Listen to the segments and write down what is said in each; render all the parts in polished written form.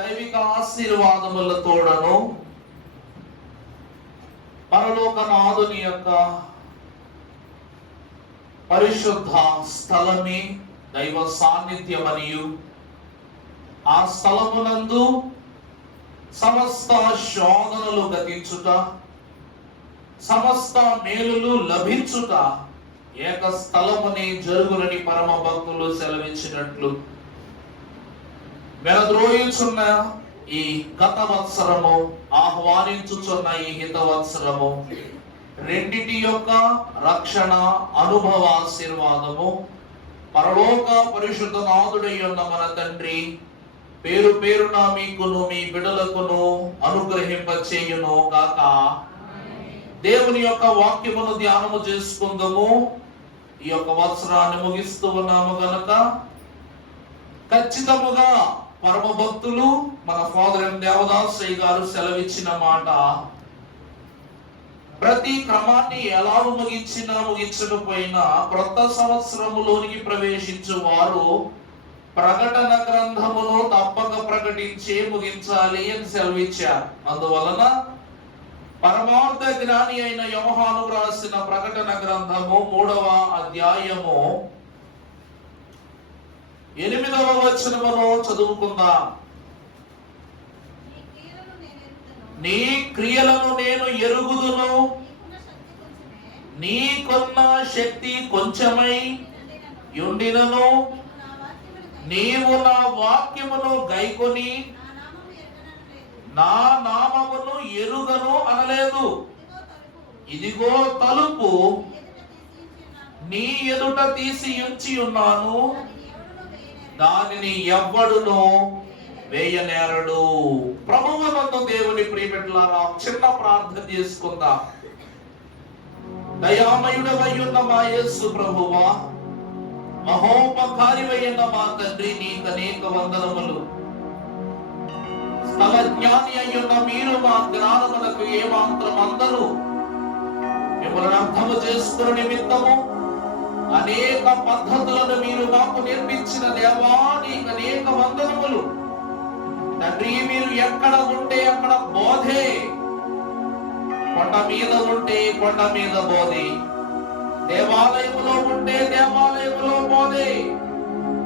దైవిక ఆశీర్వాదములతోడను పరలోకనాథుని యొక్క పరిశుద్ధ స్థలమే దైవ సాన్నిధ్యమనియు ఆ స్థలమునందు సమస్త శోధనలు గతించుట, సమస్త మేలులు లభించుట ఏక స్థలముని జరుగునని పరమ భక్తులు సెలవించినట్లు వెనద్రోయుచున్న ఈ గత వత్సరము, ఆహ్వానించుచున్న ఈ హితవత్సరము రెండిటి యొక్క రక్షణ అనుభవ ఆశీర్వాదము పరలోక పరిశుద్ధ నాథుడై ఉన్న మన తండ్రి పేరు పేరున మీకును మీ బిడ్డలకును అనుగ్రహింపచేయును గాక. దేవుని యొక్క వాక్యమును ధ్యానము చేసుకుందాము. ఈ యొక్క వత్సరాన్ని ముగిస్తూ ఉన్నాము గనక ఖచ్చితముగా పరమ భక్తులు మన ఫాదర్ ఎం దేవదాసయ్య గారు సెలవిచ్చిన మాట, ప్రతి క్రమాన్ని ఎలా ముగించకపోయినా క్రొత్త సంవత్సరములోనికి ప్రవేశించు వారు ప్రకటన గ్రంథమును తప్పక ప్రకటించే ముగించాలి అని సెలవిచ్చారు. అందువలన పరమార్థ జ్ఞాని అయిన యోహాను రాసిన ప్రకటన గ్రంథము 3వ అధ్యాయము 8వ వచనమును చదువుకుందాం. నీ క్రియలను నేను ఎరుగుదును, నీకున్న శక్తి కొంచెమై ఉండినను నీవు నా వాక్యమును గైకొని నా నామమును ఎరుగను అనలేదు. ఇదిగో తలుపు నీ ఎదుట తీసి ఉంచి ఉన్నాను, దానిని ఎవ్వడును వేయనేరడు. ప్రభువునందు దేవుని ప్రియబిడ్డలారా, చిన్న ప్రార్థన చేసుకుందాం. దయామయుడవై ఉన్న మా యేసు ప్రభువా, మహోపకారివైన మా తండ్రి, నీకు అనేక వందనములు. స్థల జ్ఞాని అయ్యున్న మీరు మా జ్ఞానమునకు ఏమాత్రం అందరూ మిమ్మల్ని అర్థము చేసుకున్న నిమిత్తము అనేక పద్ధతులను మీరు మాకు నేర్పించిన దేవా, నీకు అనేక వందనములు. తండ్రి, మీరు ఎక్కడ ఉంటే అక్కడ బోధే, కొండ మీద ఉంటే కొండ మీద బోధే, దేవాలయములో ఉంటే దేవాలయములో బోధే,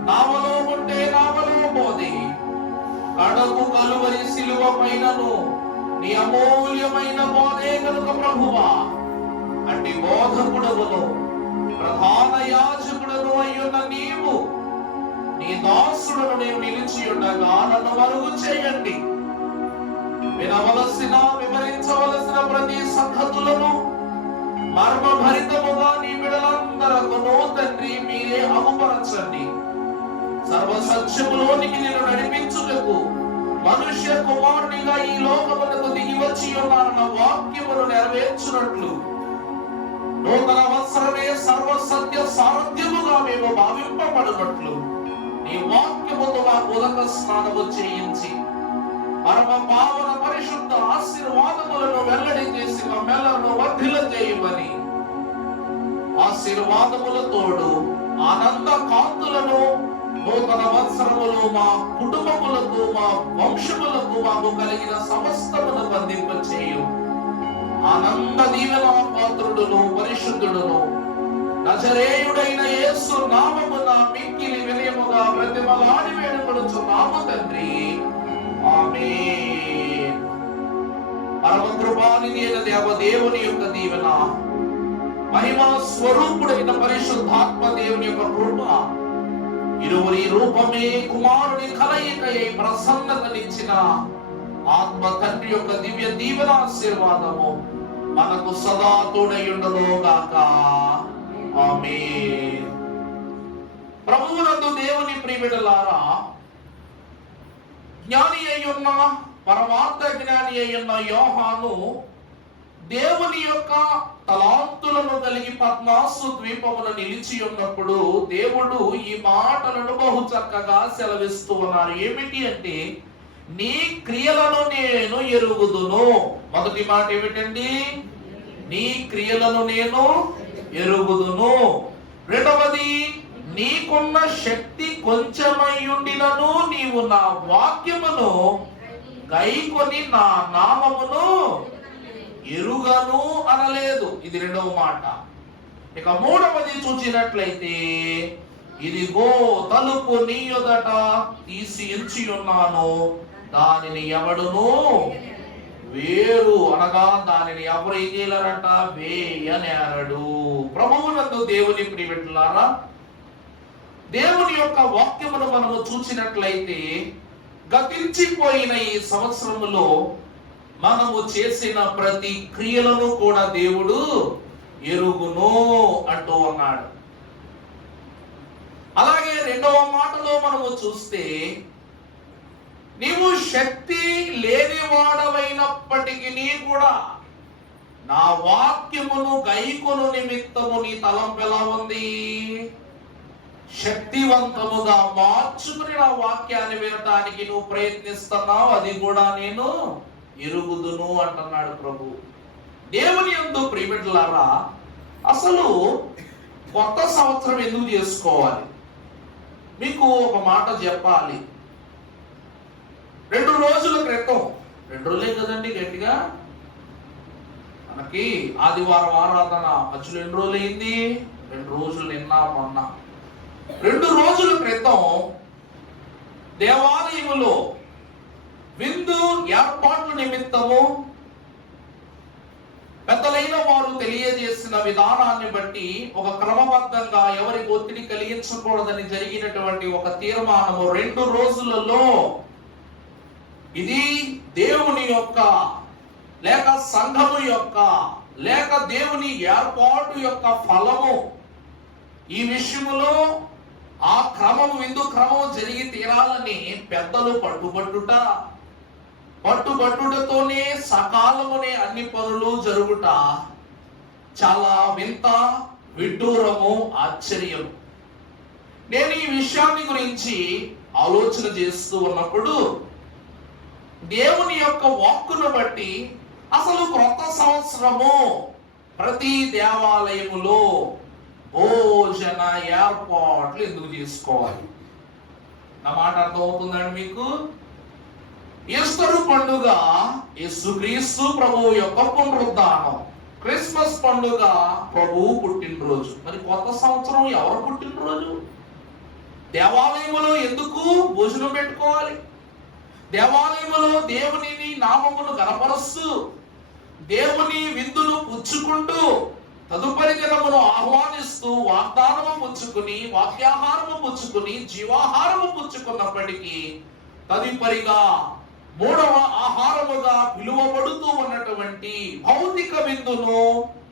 నావలో ఉంటే నావలో బోధే, కడకు కలువరి సిలువ పైనను నీ అమూల్యమైన బోధే కనుక ప్రభువా, అట్టి బోధకుడవును ప్రధాన యాజకుడను అయ్యున్న నీవు నీ దాసుడును నేను నిలిచి ఉండగా నన్ను మరుగు చేయండి. వినవలసిన వివరించవలసిన ప్రతి సంగతులను మర్మభరితముగా నీ బిడ్డలందరకును తండ్రి మీరే అగుపరచండి. సర్వ సత్యములోనికి నేను నడిపించుటకు మనుష్య కుమారునిగా ఈ లోకమునకు దిగి వచ్చి ఉన్నారన్న వాక్యమును నెరవేర్చునట్లు నూతన వత్సరమే సర్వ సత్య సారథ్యముగా మేము భావింపబడినట్లు నీ వాక్యముతో మా ఉదక స్నానము చేయించి పరమ పావన పరిశుద్ధ ఆశీర్వాదములను వెల్లడి చేసి మమ్మెలను వర్ధిల్ల చేయమని ఆశీర్వాదములతోడు ఆనంద కాంతులను నూతన వత్సరములు మా కుటుంబములకు మా వంశములకు మాకు కలిగిన సమస్తమును బంధింపచేయు. ఆనంద దీవెన పాత్రుడును పరిశుద్ధుడును నజరేయుడైన యేసు నామమున మిక్కిలి వినయముగా ప్రతిమలాడి వేడుకొనుచున్నాము తండ్రి, ఆమేన్. పరమ కృపానిధి అయిన దేవదేవుని యొక్క దీవెన, మహిమా స్వరూపుడైన పరిశుద్ధాత్మ దేవుని యొక్క కృప, ఇరువురి రూపమే కుమారుని కలయికయై ప్రసన్నతనిచ్చిన ఆత్మ తండ్రి యొక్క దివ్య దీవెన ఆశీర్వాదము మనకు సదా తోడయుండును గాక. ఆమేన్. ప్రభువునందు దేవుని ప్రియబిడ్డలారా, జ్ఞాని అయ్యున్న పరమార్థ జ్ఞాని అయ్యున్న యోహాను దేవుని యొక్క తలాంతులను కలిగి పద్మాసు ద్వీపమున నిలిచి ఉన్నప్పుడు దేవుడు ఈ మాటలను బహు చక్కగా సెలవిస్తూ ఉన్నారు. ఏమిటి అంటే, నీ క్రియలను నేను ఎరుగుదును. మొదటి మాట ఏమిటండి? నీ క్రియలను నేను ఎరుగుదును. రెండవది, నీకున్న శక్తి కొంచెమయ్యుండినను నీవు నా వాక్యమును గైకొని నా నామమును ఎరుగను అనలేదు. ఇది రెండవ మాట. ఇక మూడవది చూచినట్లయితే, ఇదిగో తలుపు నీ యొదట తీసి ఉంచి ఉన్నాను, దానిని ఎవడును వేరు అనగా దానిని ఎవరు ఏం చేయలేరట, వేయనేరడు. ప్రభువునందు దేవుని ప్రియబిడ్డలారా, దేవుని యొక్క వాక్యమును మనము చూసినట్లయితే గతించిపోయిన ఈ సంవత్సరములో మనము చేసిన ప్రతి క్రియలను కూడా దేవుడు ఎరుగును అంటూ ఉన్నాడు. అలాగే రెండవ మాటలో మనము చూస్తే, నీవు శక్తి లేనివాడవైనప్పటికీ కూడా నా వాక్యమును గైకొను నిమిత్తము నీ తలంపు ఎలా ఉంది? శక్తివంతముగా మార్చుకుని నా వాక్యాన్ని వినటానికి నువ్వు ప్రయత్నిస్తున్నావు, అది కూడా నేను ఎరుగుదును అంటున్నాడు ప్రభు. దేవుని యందు ప్రియబిడ్డలారా, అసలు కొత్త సంవత్సరం ఎందుకు చేసుకోవాలి? మీకు ఒక మాట చెప్పాలి. 2 రోజుల క్రితం, 2 రోజులే కదండి గట్టిగా, మనకి ఆదివారం ఆరాధన అచ్చులు ఎన్ని రోజులు అయింది? 2 రోజులు, నిన్న మొన్న. 2 రోజుల క్రితం దేవాలయములో విందు ఏర్పాట్ల నిమిత్తము పెద్దలైన వారు తెలియజేసిన విధానాన్ని బట్టి ఒక క్రమబద్ధంగా ఎవరికి ఒత్తిడి కలిగించకూడదని జరిగినటువంటి ఒక తీర్మానము 2 రోజులలో ఇది దేవుని యొక్క లేక సంఘము యొక్క లేక దేవుని ఏర్పాటు యొక్క ఫలము. ఈ విషయములో ఆ క్రమము, విందు క్రమము జరిగి తీరాలని పెద్దలు పట్టుబట్టుటతోనే సకాలమునే అన్ని పనులు జరుగుట చాలా వింత, విడ్డూరము, ఆశ్చర్యం. నేను ఈ విషయాన్ని గురించి ఆలోచన చేస్తూ ఉన్నప్పుడు దేవుని యొక్క వాక్కును బట్టి అసలు క్రొత్త సంవత్సరము ప్రతి దేవాలయములో భోజన ఏర్పాట్లు ఎందుకు చేసుకోవాలి? నా మాట అర్థమవుతుందండి మీకు? ఈస్టర్ పండుగ యేసుక్రీస్తు ప్రభువు యొక్క పునరుద్ధానం, క్రిస్మస్ పండుగ ప్రభువు పుట్టినరోజు. మరి కొత్త సంవత్సరం ఎవరు పుట్టినరోజు? దేవాలయములో ఎందుకు భోజనం పెట్టుకోవాలి? దేవాలయములో దేవుని నామమును గణపరుస్తూ దేవుని విందును పుచ్చుకుంటూ తదుపరి దినమును ఆహ్వానిస్తూ వాగ్దానము పుచ్చుకుని, వాక్యాహారము పుచ్చుకుని, జీవాహారము పుచ్చుకున్నప్పటికీ తదుపరిగా 3వ ఆహారముగా పిలువబడుతూ ఉన్నటువంటి భౌతిక విందును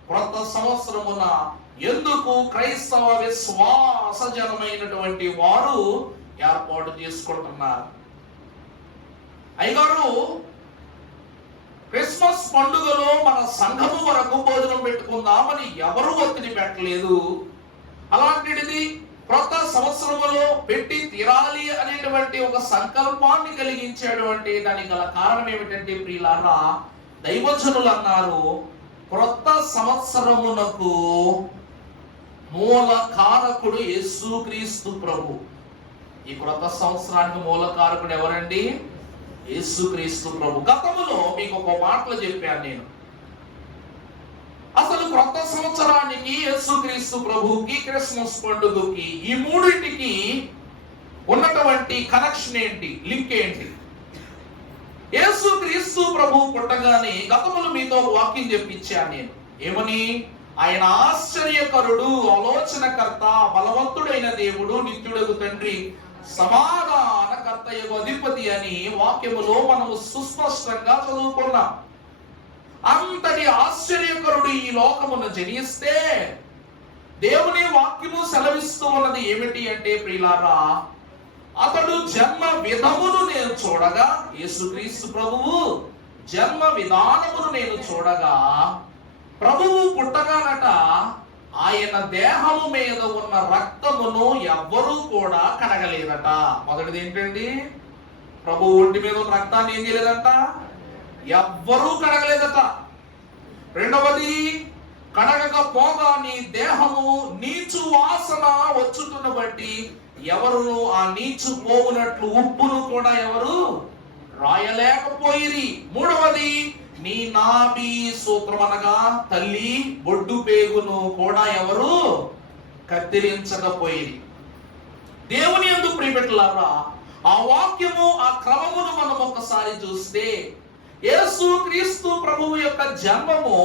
క్రొత్త సంవత్సరమున ఎందుకు క్రైస్తవ విశ్వాస జనమైనటువంటి వారు ఏర్పాటు చేసుకుంటున్నారు? అయ్యగారు, క్రిస్మస్ పండుగలో మన సంఘము వరకు భోజనం పెట్టుకుందామని ఎవరు ఒత్తిడి పెట్టలేదు. అలాంటిది క్రొత్త సంవత్సరములో పెట్టి తీరాలి అనేటువంటి ఒక సంకల్పాన్ని కలిగించేటువంటి దానికి గల కారణం ఏమిటంటే, ప్రియులారా, దైవజనులు అన్నారు, క్రొత్త సంవత్సరమునకు మూల కారకుడు యేసుక్రీస్తు ప్రభు. ఈ క్రొత్త సంవత్సరానికి మూల కారకుడు ఎవరండి? యేసుక్రీస్తు ప్రభు. గతములో మీకు ఒక మాటలు చెప్పాను నేను. అసలు క్రొత్త సంవత్సరానికి, యేసుక్రీస్తు ప్రభుకి, క్రిస్మస్ పండుగకి, ఈ మూడింటికి ఉన్నటువంటి కనెక్షన్ ఏంటి, లింక్ ఏంటి? యేసుక్రీస్తు ప్రభు పుట్టగానే గతములు మీతో వాక్యం చెప్పించాను నేను. ఏమని? ఆయన ఆశ్చర్యకరుడు, ఆలోచనకర్త, బలవంతుడైన దేవుడు, నిత్యుడగు తండ్రి, సమాధానకర్తయగు అధిపతి అని వాక్యములో మనము సుస్పష్టంగా చదువుకున్నాం. అంతటి ఆశ్చర్యకరుడు ఈ లోకమును జనిస్తే దేవుని వాక్యము సెలవిస్తూ ఉన్నది ఏమిటి అంటే, ప్రియులారా, అతడు జన్మ విధమును నేను చూడగా, యేసుక్రీస్తు ప్రభువు జన్మ విధానమును నేను చూడగా, ప్రభువు పుట్టగానట ఆయన దేహము మీద ఉన్న రక్తమును ఎవ్వరూ కూడా కడగలేదట. మొదటిది ఏంటండి? ప్రభు ఒంటి మీద ఉన్న రక్తాన్ని ఏం చేయలేదట? ఎవ్వరూ కడగలేదట. రెండవది, కడగకపోగా నీ దేహము నీచు వాసన వచ్చుతున్న బట్టి ఎవరు ఆ నీచు పోవునట్లు ఉప్పును కూడా ఎవరు రాయలేకపోయిరి. మూడవది, నీ నాభి సూత్రం అనగా తల్లి బొడ్డు పేగును కూడా ఎవరు కత్తిరించకపోయిరి. దేవుని యందు ప్రియబిడ్డలారా, ఆ వాక్యము, ఆ క్రమమును మనం ఒక్కసారి చూస్తే యేసు క్రీస్తు ప్రభువు యొక్క జన్మము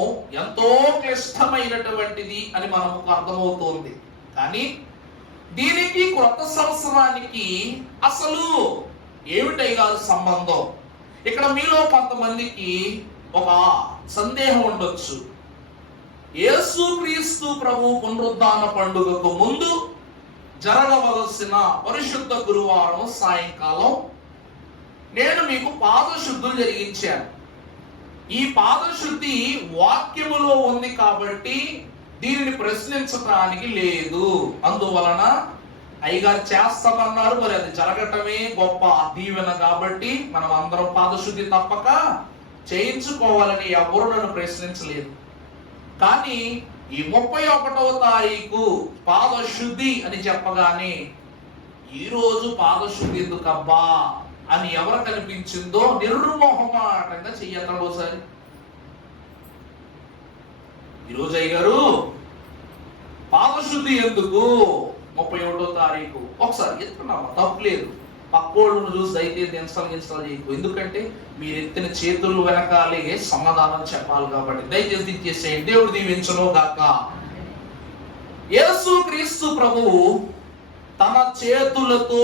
ఎంతో క్లిష్టమైనటువంటిది అని మనకు అర్థమవుతోంది. కానీ దీనికి క్రొత్త సంవత్సరానికి అసలు ఏమిటయ్యా సంబంధం? ఇక్కడ మీలో కొంతమందికి ఒక సందేహం ఉండొచ్చు. యేసు క్రీస్తు ప్రభు పునరుద్ధాన పండుగకు ముందు జరగవలసిన పరిశుద్ధ గురువారం సాయంకాలం నేను మీకు పాదశుద్ధులు జరిగించాను. ఈ పాదశుద్ధి వాక్యములో ఉంది కాబట్టి దీనిని ప్రశ్నించడానికి లేదు. అందువలన అయ్యగారు చేస్తామన్నారు, మరి అది జరగటమే గొప్ప దీవెన కాబట్టి మనం అందరం పాదశుద్ధి తప్పక చేయించుకోవాలని ఎవరు నన్ను ప్రశ్నించలేదు. కానీ ఈ 31వ తారీఖు పాదశుద్ధి అని చెప్పగానే ఈరోజు పాదశుద్ధి ఎందుకబ్బా అని ఎవరు కనిపించిందో నిర్మోహమాటంగా చెయ్యతాడు ఒకసారి. ఈరోజు అయ్యగారు పాదశుద్ధి ఎందుకు 31వ తారీఖు ఒకసారి ఎత్తుకున్నామా, తప్పులేదు. పక్కోళ్ళను చూసి దయచేసి ఇన్స్టాల్ చేయకు. ఎందుకంటే మీరు ఎత్తిన చేతులు వెనకాలే సమాధానం చెప్పాలి కాబట్టి దయచేసి ఇచ్చేసేయండి. దేవుడు దీవించును గాక. యేసు క్రీస్తు ప్రభువు తన చేతులతో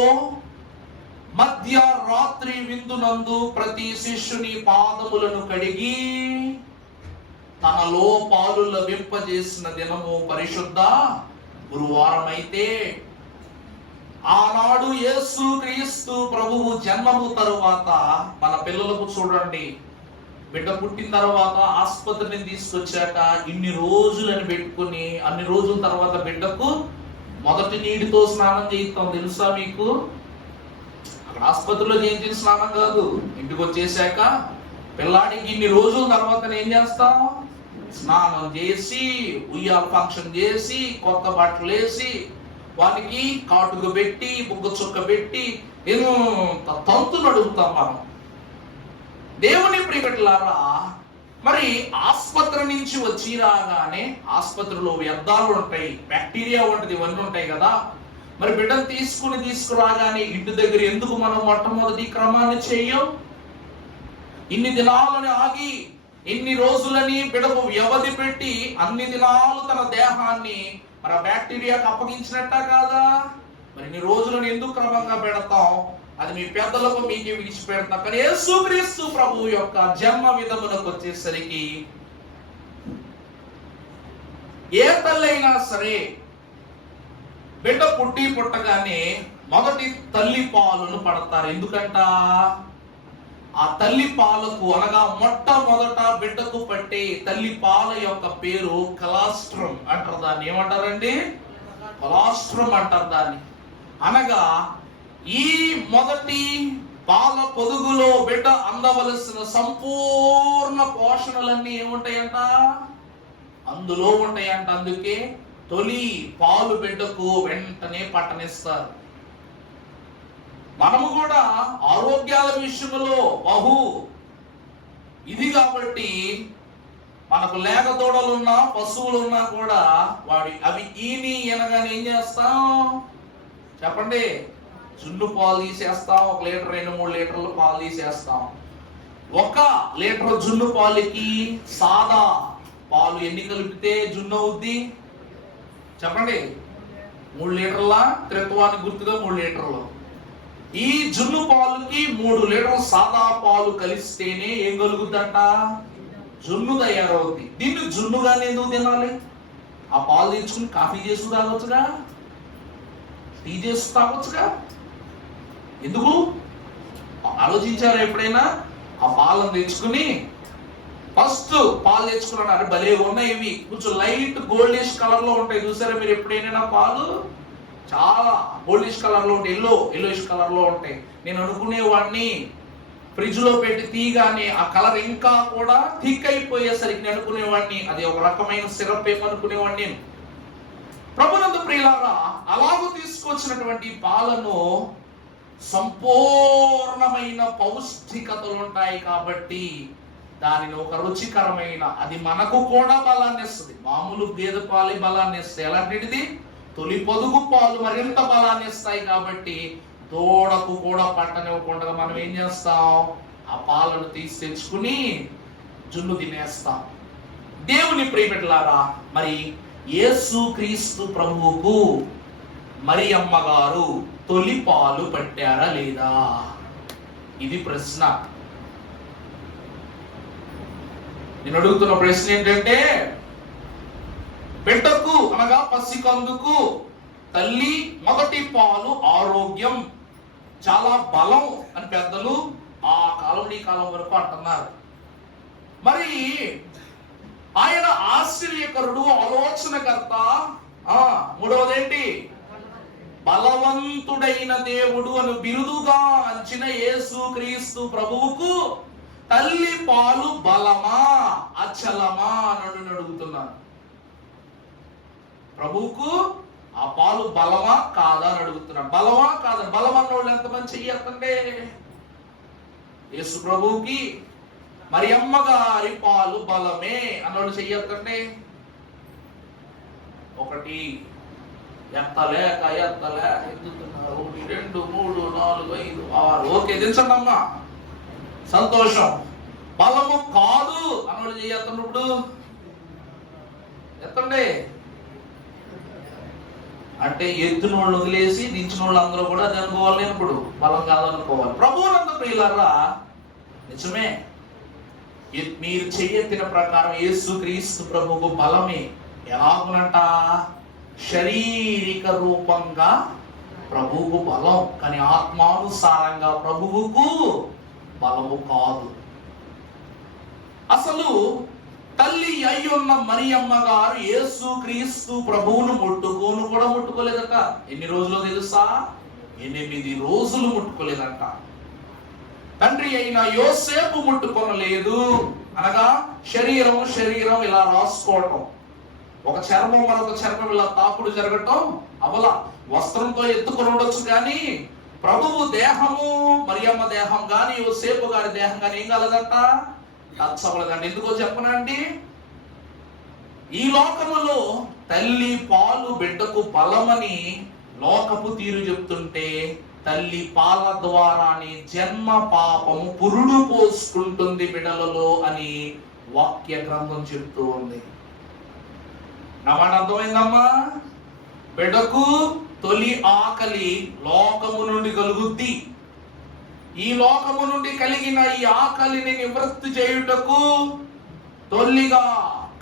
మధ్యరాత్రి విందునందు ప్రతి శిష్యుని పాదములను కడిగి తనలో పాలు లభింపజేసిన దినము పరిశుద్ధ గురువారం అయితే, ఆనాడు యేసు క్రీస్తు ప్రభువు జన్మము తరువాత మన పిల్లలకు చూడండి, బిడ్డ పుట్టిన తర్వాత ఆసుపత్రిని తీసుకొచ్చాక ఇన్ని రోజులని పెట్టుకుని అన్ని రోజుల తర్వాత బిడ్డకు మొదటి నీటితో స్నానం చేయిస్తాం. తెలుసా మీకు? అక్కడ ఆసుపత్రిలో చేయించిన స్నానం కాదు, ఇంటికి వచ్చేసాక పిల్లాడికి ఇన్ని రోజుల తర్వాత ఏం చేస్తాం? స్నానం చేసి, ఉయ్యాల ఫంక్షన్ చేసి, కొత్త బట్టలు వేసి, వానికి కాటుక పెట్టి, బుగ్గ చుక్క పెట్టి ఎంత తంతులు అడుగుతాం మనం. దేవుని ప్రియబిడ్డలారా, మరి ఆసుపత్రి నుంచి వచ్చి రాగానే ఆసుపత్రిలో వ్యర్థాలు ఉంటాయి, బ్యాక్టీరియా ఉంటుంది, ఇవన్నీ ఉంటాయి కదా. మరి బిడ్డను తీసుకురాగానే ఇంటి దగ్గర ఎందుకు మనం మొట్టమొదటి క్రమాన్ని చెయ్యం? ఇన్ని దినాలని ఆగి, ఇన్ని రోజులని బిడ్డకు వ్యవధి పెట్టి అన్ని దినాలు తన దేహాన్ని మరి బ్యాక్టీరియాకి అప్పగించినట్ట కాదా? మరి ఇన్ని రోజులను ఎందుకు క్రమంగా పెడతాం? అది మీ పెద్దలకు మీకే విడిచిపెడతాం. కానీ యేసుక్రీస్తు ప్రభువు యొక్క జన్మ విధములకు వచ్చేసరికి ఏ తల్లైనా సరే బిడ్డ పుట్టగానే మొదటి తల్లి పాలను పడతారు. ఎందుకంట? ఆ తల్లి పాలకు అనగా మొట్టమొదట బిడ్డకు పట్టే తల్లి పాల యొక్క పేరు కలాస్ట్రం అంటారు. దాన్ని ఏమంటారండి? కలాస్ట్రం అంటారు దాన్ని. అనగా ఈ మొదటి పాల పొదుగులో బిడ్డ అందవలసిన సంపూర్ణ పోషణలన్నీ ఏముంటాయంట? అందులో ఉంటాయంట. అందుకే తొలి పాలు బిడ్డకు వెంటనే పట్టనిస్తారు. మనము కూడా ఆరోగ్యాల విషయంలో బహు ఇది కాబట్టి మనకు లేక తోడలున్నా పశువులున్నా కూడా అవి ఈని అనగానే ఏం చేస్తాం చెప్పండి? జున్ను పాలు తీసేస్తాం. 1 లీటర్ 2-3 లీటర్లు పాలు తీసేస్తాం. 1 లీటర్ జున్ను పాలకి సాదా పాలు ఎన్ని కలిపితే జున్ను అవుద్ది చెప్పండి? 3 లీటర్ల త్రిత్వానికి గుర్తుగా 3 లీటర్లు. ఈ జున్ను పాలుకి 3 లీటర్ల సాదా పాలు కలిస్తేనే ఏం కలుగుద్దంట? జున్ను తయారవుద్ది. దీన్ని జున్నుగానే ఎందుకు తినాలి? ఆ పాలు తెచ్చుకుని కాఫీ చేసి తాగొచ్చుగా, టీ చేసి తాగొచ్చుగా. ఎందుకు ఆలోచించారా ఎప్పుడైనా? ఆ పాలను తెచ్చుకుని ఫస్ట్ పాలు తెచ్చుకున్నాడు, అరే భలే ఉన్నాయి, ఇవి కొంచెం లైట్ గోల్డిష్ కలర్ లో ఉంటాయి. చూసారా మీరు ఎప్పుడైనా? పాలు చాలా గోల్డిష్ కలర్ లో ఉంటాయి, ఎల్లోయిష్ కలర్ లో ఉంటాయి. నేను అనుకునేవాడిని ఫ్రిడ్జ్ లో పెట్టి తీగానే ఆ కలర్ ఇంకా కూడా థిక్ అయిపోయేసరికి నేను అనుకునేవాడిని అది ఒక రకమైన సిరప్ ఏమనుకునేవాడిని. ప్రభునందు ప్రియులారా, అలాగూ తీసుకొచ్చినటువంటి పాలను సంపూర్ణమైన పౌష్టికతలు ఉంటాయి కాబట్టి దానిని ఒక రుచికరమైన, అది మనకు కూడా బలాన్ని ఇస్తుంది. మామూలు గేదె పాలు బలాన్ని ఇస్తాయి, ఎలాంటిది తొలి పొదుగు పాలు మరింత బలాన్ని ఇస్తాయి. కాబట్టి దూడకు కూడా పట్టనివ్వకుండా మనం ఏం చేస్తాం, ఆ పాలను తీసి తెచ్చుకుని జున్ను తినేస్తాం. దేవుని ప్రియబిడ్డలారా, మరి యేసు క్రీస్తు ప్రభువుకు మరియమ్మ గారు తొలి పాలు పట్టారా లేదా? ఇది ప్రశ్న. నేను అడుగుతున్న ప్రశ్న ఏంటంటే, బిడ్డకు అనగా పసికందుకు తల్లి మొదటి పాలు ఆరోగ్యం, చాలా బలం అని పెద్దలు ఆ కాలం ఈ కాలం వరకు అంటున్నారు. మరి ఆయన ఆశ్చర్యకరుడు, ఆలోచనకర్త. మూడవదేంటి? బలవంతుడైన దేవుడు అని బిరుదుగా అంచిన యేసు క్రీస్తు ప్రభువుకు తల్లి పాలు బలమా అచలమా అని అడుగుతున్నాను. ప్రభువుకు ఆ పాలు బలమా కాదా అని అడుగుతున్నాను. బలమా కాదా? బలం అన్నోళ్ళు ఎంతమంది చెయ్యత్తంటే, యేసు ప్రభువుకి మరియమ్మ గారి పాలు బలమే అన్నోళ్ళు చెయ్యత్తండి. ఒకటి ఎత్తలేక ఎత్తుతున్నారు. 1 2 3 4 5 6 ఓకే దించండి అమ్మా, సంతోషం. బలము కాదు అన్నోళ్ళు చెయ్యత్తండి. ఇప్పుడు ఎత్తండి అంటే ఎత్తున వాళ్ళు వదిలేసి దించిన వాళ్ళు అందరూ కూడా అది అనుకోవాలి. ఇప్పుడు బలం కాదనుకోవాలి. ప్రభువునంత ప్రియులారా, నిజమే, మీరు చెయ్యెత్తిన ప్రకారం యేసు క్రీస్తు ప్రభువుకు బలమే. ఎలాగునంట? శారీరక రూపంగా ప్రభువుకు బలం, కానీ ఆత్మానుసారంగా ప్రభువుకు బలము కాదు. అసలు తల్లి అయ్యున్న మరియమ్మ గారు యేసు క్రీస్తు ప్రభువును ముట్టుకోలేదట. ఎన్ని రోజులు తెలుసా? 8 రోజులు ముట్టుకోలేదంట. తండ్రి అయిన యోసేపు ముట్టుకొనలేదు. అనగా శరీరం ఇలా రాసుకోవటం, ఒక చర్మం మరొక చర్మం ఇలా తాకుడు జరగటం అవల వస్త్రంతో ఎత్తుకొని ఉండొచ్చు, కానీ ప్రభువు దేహము, మరియమ్మ దేహం గాని యోసేపు గారి దేహం గాని ఏం కలదంట? టచ్ అవ్వలేదండి. ఎందుకో చెప్పనండి, ఈ లోకములో తల్లి పాలు బిడ్డకు బలమని లోకపు తీరు చెప్తుంటే, తల్లి పాల ద్వారానే జన్మ పాపము పురుడు పోసుకుంటుంది బిడ్డలలో అని వాక్య గ్రంథం చెప్తూ ఉంది. నా మాట అర్థమైందమ్మా? బిడ్డకు తొలి ఆకలి లోకము నుండి కలుగుద్ది. ఈ లోకము నుండి కలిగిన ఈ ఆకలిని నివృత్తి చేయుటకు తొలిగా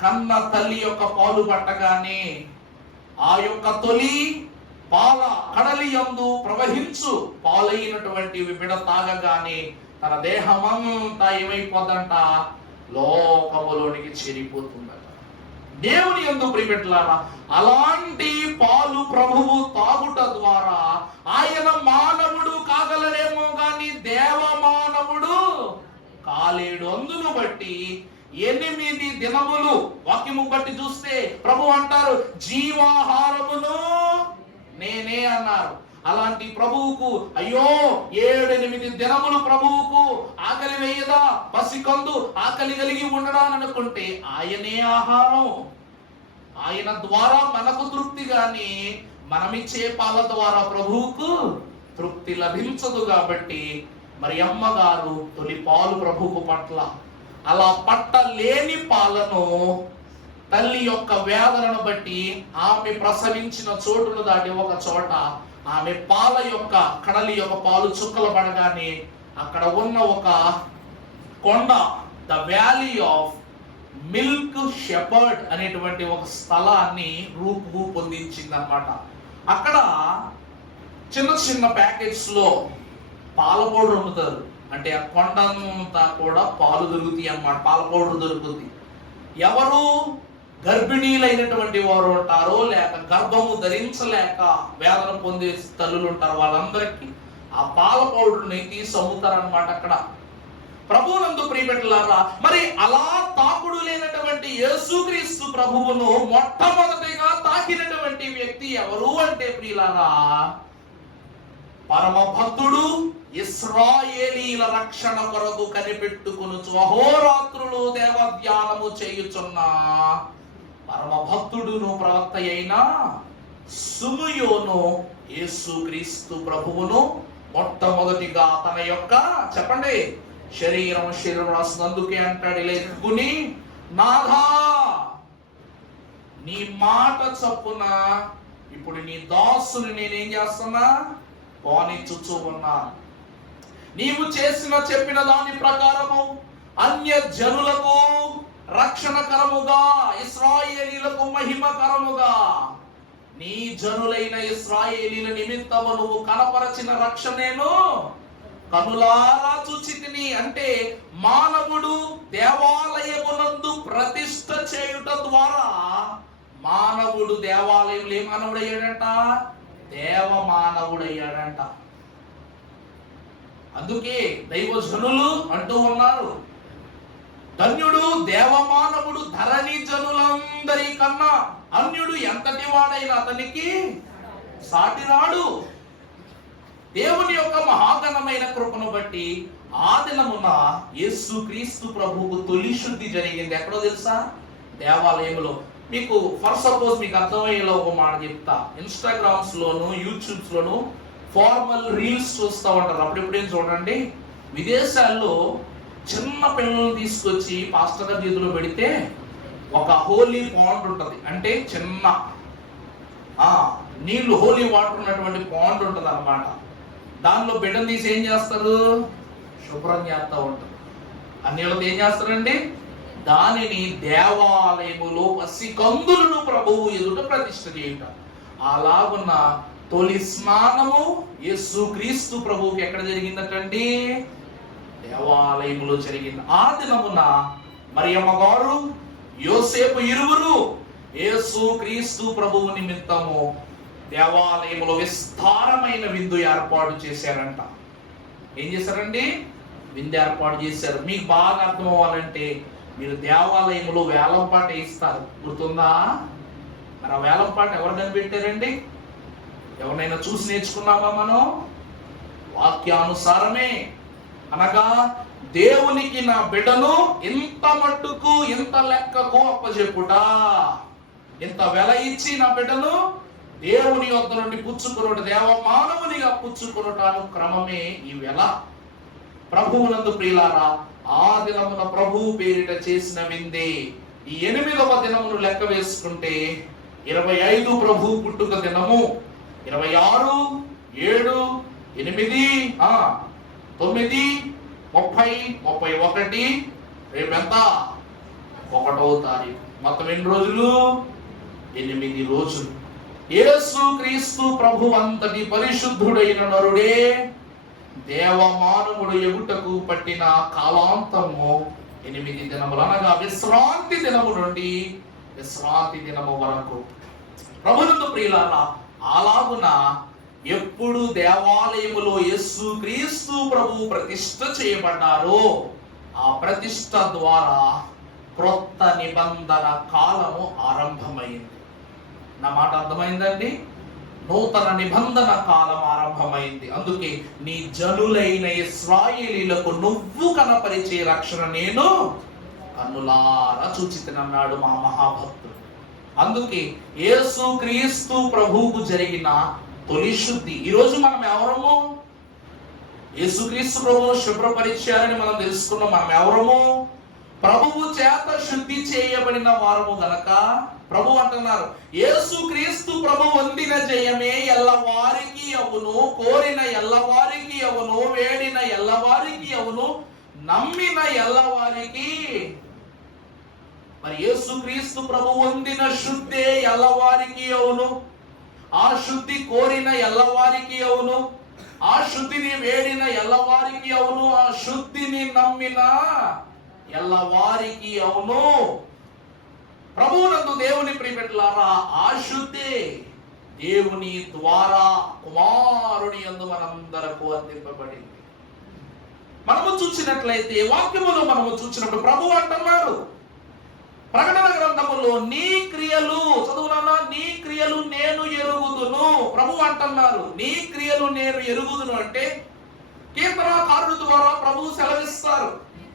కన్న తల్లి యొక్క పాలు పట్టగానే ఆ యొక్క తొలి పాల కడలి యందు ప్రవహించు పాలైనటువంటి బిడ్డ తాగగానే తన దేహమంతా ఏమైపోద్దంట? లోకములోనికి చేరిపోతుందట. దేవుని యందు ప్రియబిడ్డలారా, అలాంటి పాలు ప్రభువు తాగుట ద్వారా ఆయన మానవుడు కాగలరేమో గాని దేవమానవుడు కాలేడు. అందును బట్టి 8 దినములు వాక్యము బట్టి చూస్తే ప్రభు అంటారు, జీవాహారమును నేనే అన్నారు. అలాంటి ప్రభువుకు అయ్యో 7-8 దినములు ప్రభువుకు ఆకలి వేయదా? పసికందు ఆకలి కలిగి ఉండడాని అనుకుంటే ఆయనే ఆహారం. ఆయన ద్వారా మనకు తృప్తి, గాని మనమిచ్చే పాల ద్వారా ప్రభువుకు తృప్తి లభించదు. కాబట్టి మరి అమ్మగారు తొలి పాలు ప్రభువుకు పట్ల, అలా పట్టలేని పాలను తల్లి యొక్క వేదనను బట్టి ఆమె ప్రసవించిన చోటును దాటి ఒక చోట ఆమె పాల యొక్క కడలి యొక్క పాలు చుక్కలు పడగానే అక్కడ ఉన్న ఒక కొండ, the valley of milk shepherd అనేటువంటి ఒక స్థలాన్ని రూపొందించింది అన్నమాట. అక్కడ చిన్న ప్యాకెట్స్ లో పాల పౌడర్ అమ్ముతారు. అంటే ఆ కొండంతా కూడా పాలు దొరుకుతాయి అన్నమాట. పాల పౌడర్ దొరుకుతుంది. ఎవరు గర్భిణీలైనటువంటి వారు ఉంటారో, లేక గర్భము ధరించలేక వేదన పొందే తల్లులు ఉంటారు, వాళ్ళందరికీ ఆ పాల పౌడర్ని తీసి అమ్ముతారనమాట. అక్కడ ప్రభువునందు ప్రియబిడ్డలారా, మరి అలా తాకుడు లేనటువంటి యేసుక్రీస్తు ప్రభువును మొట్టమొదటిగా తాకినటువంటి వ్యక్తి ఎవరు అంటే ప్రియులారా, పరమ భక్తుడు, ఇశ్రాయేలీల రక్షణ కొరకు కనిపెట్టుకొనుచు అహోరాత్రులు దేవధ్యానము చేయుచున్న పరమ భక్తుడును ప్రవక్త అయిన సిమెయోను యేసుక్రీస్తు ప్రభువును మొట్టమొదటిగా తన యొక్క, చెప్పండి, శరీరం రాసినందుకే అంటాడు, ఇలా ఎత్తుకుని, నాథా నీ మాట చొప్పున ఇప్పుడు నీ దాసుని నేనేం చేస్తున్నా, పోనిచ్చుచూ ఉన్నా. నీవు చెప్పిన దాని ప్రకారము అన్య జనులకు రక్షణకరముగా, ఇశ్రాయేలీలకు మహిమకరముగా, నీ జనులైన ఇశ్రాయేలీల నిమిత్తము నువ్వు కనపరచిన రక్షణేను కనులారా చూచితిని. అంటే మానవుడు దేవాలయమునందు ప్రతిష్ఠ చేయుట ద్వారా మానవుడు దేవాలయంలో ఏ మానవుడయ్యాడంట, దేవ మానవుడయ్యాడంట. అందుకే దైవజనులు అంటూ ఉన్నారు, ధన్యుడు దేవమానవుడు ధరణి జనులందరి కన్నా అన్యుడు ఎంతటి వాడైనా అతనికి సాటిరాడు. దేవుని యొక్క మహాగణమైన కృపను బట్టి ఆ దినమున యేసుక్రీస్తు ప్రభువుకు తొలి శుద్ధి జరిగింది. ఎక్కడో తెలుసా? దేవాలయంలో. మీకు ఫర్ సపోజ్ మీకు అర్థమయ్యేలా ఒక మాట చెప్తా. ఇన్స్టాగ్రామ్స్ లోను, యూట్యూబ్స్ లోను ఫార్మల్ రీల్స్ చూస్తూ ఉంటారు. అప్పుడెప్పుడేం చూడండి, విదేశాల్లో చిన్న పిల్లల్ని తీసుకొచ్చి పాస్టర్ గారి చేతిలో పెడితే ఒక హోలీ పాండ్ ఉంటుంది, అంటే చిన్న నీళ్లు, హోలీ వాటర్ ఉన్నటువంటి పాండ్ ఉంటుంది అన్నమాట. దానిలో బిడ్డను తీసి ఏం చేస్తారు, శుభ్రం చేస్తూ ఉంటారు. ఆ నీళ్ళతో ఏం చేస్తారండి, దానిని దేవాలయములో పసికందులను ప్రభువు ఎదుట ప్రతిష్ఠ చేయుట. అలాగున్న తొలి స్నానము యేసుక్రీస్తు ప్రభువుకి ఎక్కడ జరిగిందటండి, దేవాలయములో జరిగింది. ఆ దినమున మరియమ్మ గారు, యోసేపు ఇరువురు యేసుక్రీస్తు ప్రభువు నిమిత్తము దేవాలయములో విస్తారమైన విందు ఏర్పాటు చేశారంట. ఏం చేశారండి, విందు ఏర్పాటు చేశారు. మీకు బాగా అర్థం అవ్వాలంటే మీరు దేవాలయములో వేలం పాట వేయిస్తారు, గుర్తుందా? మరి ఆ వేలం పాట ఎవరు కనిపెట్టారండి? ఎవరినైనా చూసి నేర్చుకున్నామా మనం? వాక్యానుసారమే. అనగా దేవునికి నా బిడ్డను ఇంత మట్టుకు, ఇంత లెక్కకు అప్పచెప్పుట, ఇంత వెల ఇచ్చి నా బిడ్డను దేవుని వద్ద నుండి పుచ్చుకున్నట, దేవ మానవునిగా పుచ్చుకున్నటాను క్రమమే ఈ వెల. ప్రభువునందు ప్రియులారా, ఆ దినమున ప్రభువు పేరిట చేసిన విందే ఈ 8వ దినమును లెక్క వేసుకుంటే 25 ప్రభు పుట్టుక దినము, 26, 7, 8, 9, 30, 31, రేపెంత, 1వ తారీఖు. మొత్తం ఎన్ని రోజులు? 8 రోజులు. యేసుక్రీస్తు ప్రభు అంతటి పరిశుద్ధుడైన నరుడే దేవమానవుడు ఎగుటకు పట్టిన కాలాంతము 8 దినములు, అనగా విశ్రాంతి దినము నుండి విశ్రాంతి దినము వరకు. ప్రభునందు ప్రియులారా, అలాగున ఎప్పుడు దేవాలయములో యేసుక్రీస్తు ప్రభు ప్రతిష్ఠ చేయబడ్డారో ఆ ప్రతిష్ఠ ద్వారా క్రొత్త నిబంధన కాలము ఆరంభమైంది. నా మాట అర్థమైందండి? నూతన నిబంధన కాలం ఆరంభమైంది. అందుకే నీ జనులైన ఇశ్రాయేలీలకు నువ్వు కనపరిచే రక్షణ నేను కన్నులారా చూచితినన్నాడు మా మహాభక్తుడు. అందుకే యేసుక్రీస్తు ప్రభువుకు జరిగిన తొలి శుద్ధి. ఈరోజు మనం ఎవరము? యేసుక్రీస్తు ప్రభువు శుభ్రపరిచారని మనం తెలుసుకున్నాం. మనం ఎవరము? ప్రభువు చేత శుద్ధి చేయబడిన వారము గనక ప్రభు అంటున్నారు, యేసుక్రీస్తు ప్రభు పొందిన జయమే ఎల్లవారికి అవును, కోరిన ఎల్లవారికి అవును, వేడిన ఎల్లవారికి అవును, నమ్మిన ఎల్లవారికి. మరి యేసుక్రీస్తు ప్రభు పొందిన శుద్ధే ఎల్లవారికి అవును, ఆ శుద్ధి కోరిన ఎల్లవారికి అవును, ఆ శుద్ధిని వేడిన ఎల్లవారికి అవును, ఆ శుద్ధిని నమ్మిన ఎల్లవారికి అవును. ప్రభువునందు దేవుని ప్రియబిడ్డలారా, ఆ శుద్ధి దేవుని ద్వారా కుమారుని యందు మనందరకు అందింపబడింది. మనము చూసినట్లయితే వాక్యములో మనము చూసినప్పుడు ప్రభు అంటున్నారు ప్రకటన గ్రంథములో, నీ క్రియలు, చదువునా, నీ క్రియలు నేను ఎరుగుదును. ప్రభు అంటున్నారు నీ క్రియలు నేను ఎరుగుదును అంటే కీర్తనకారుల ద్వారా ప్రభువు సెలవిస్తారు.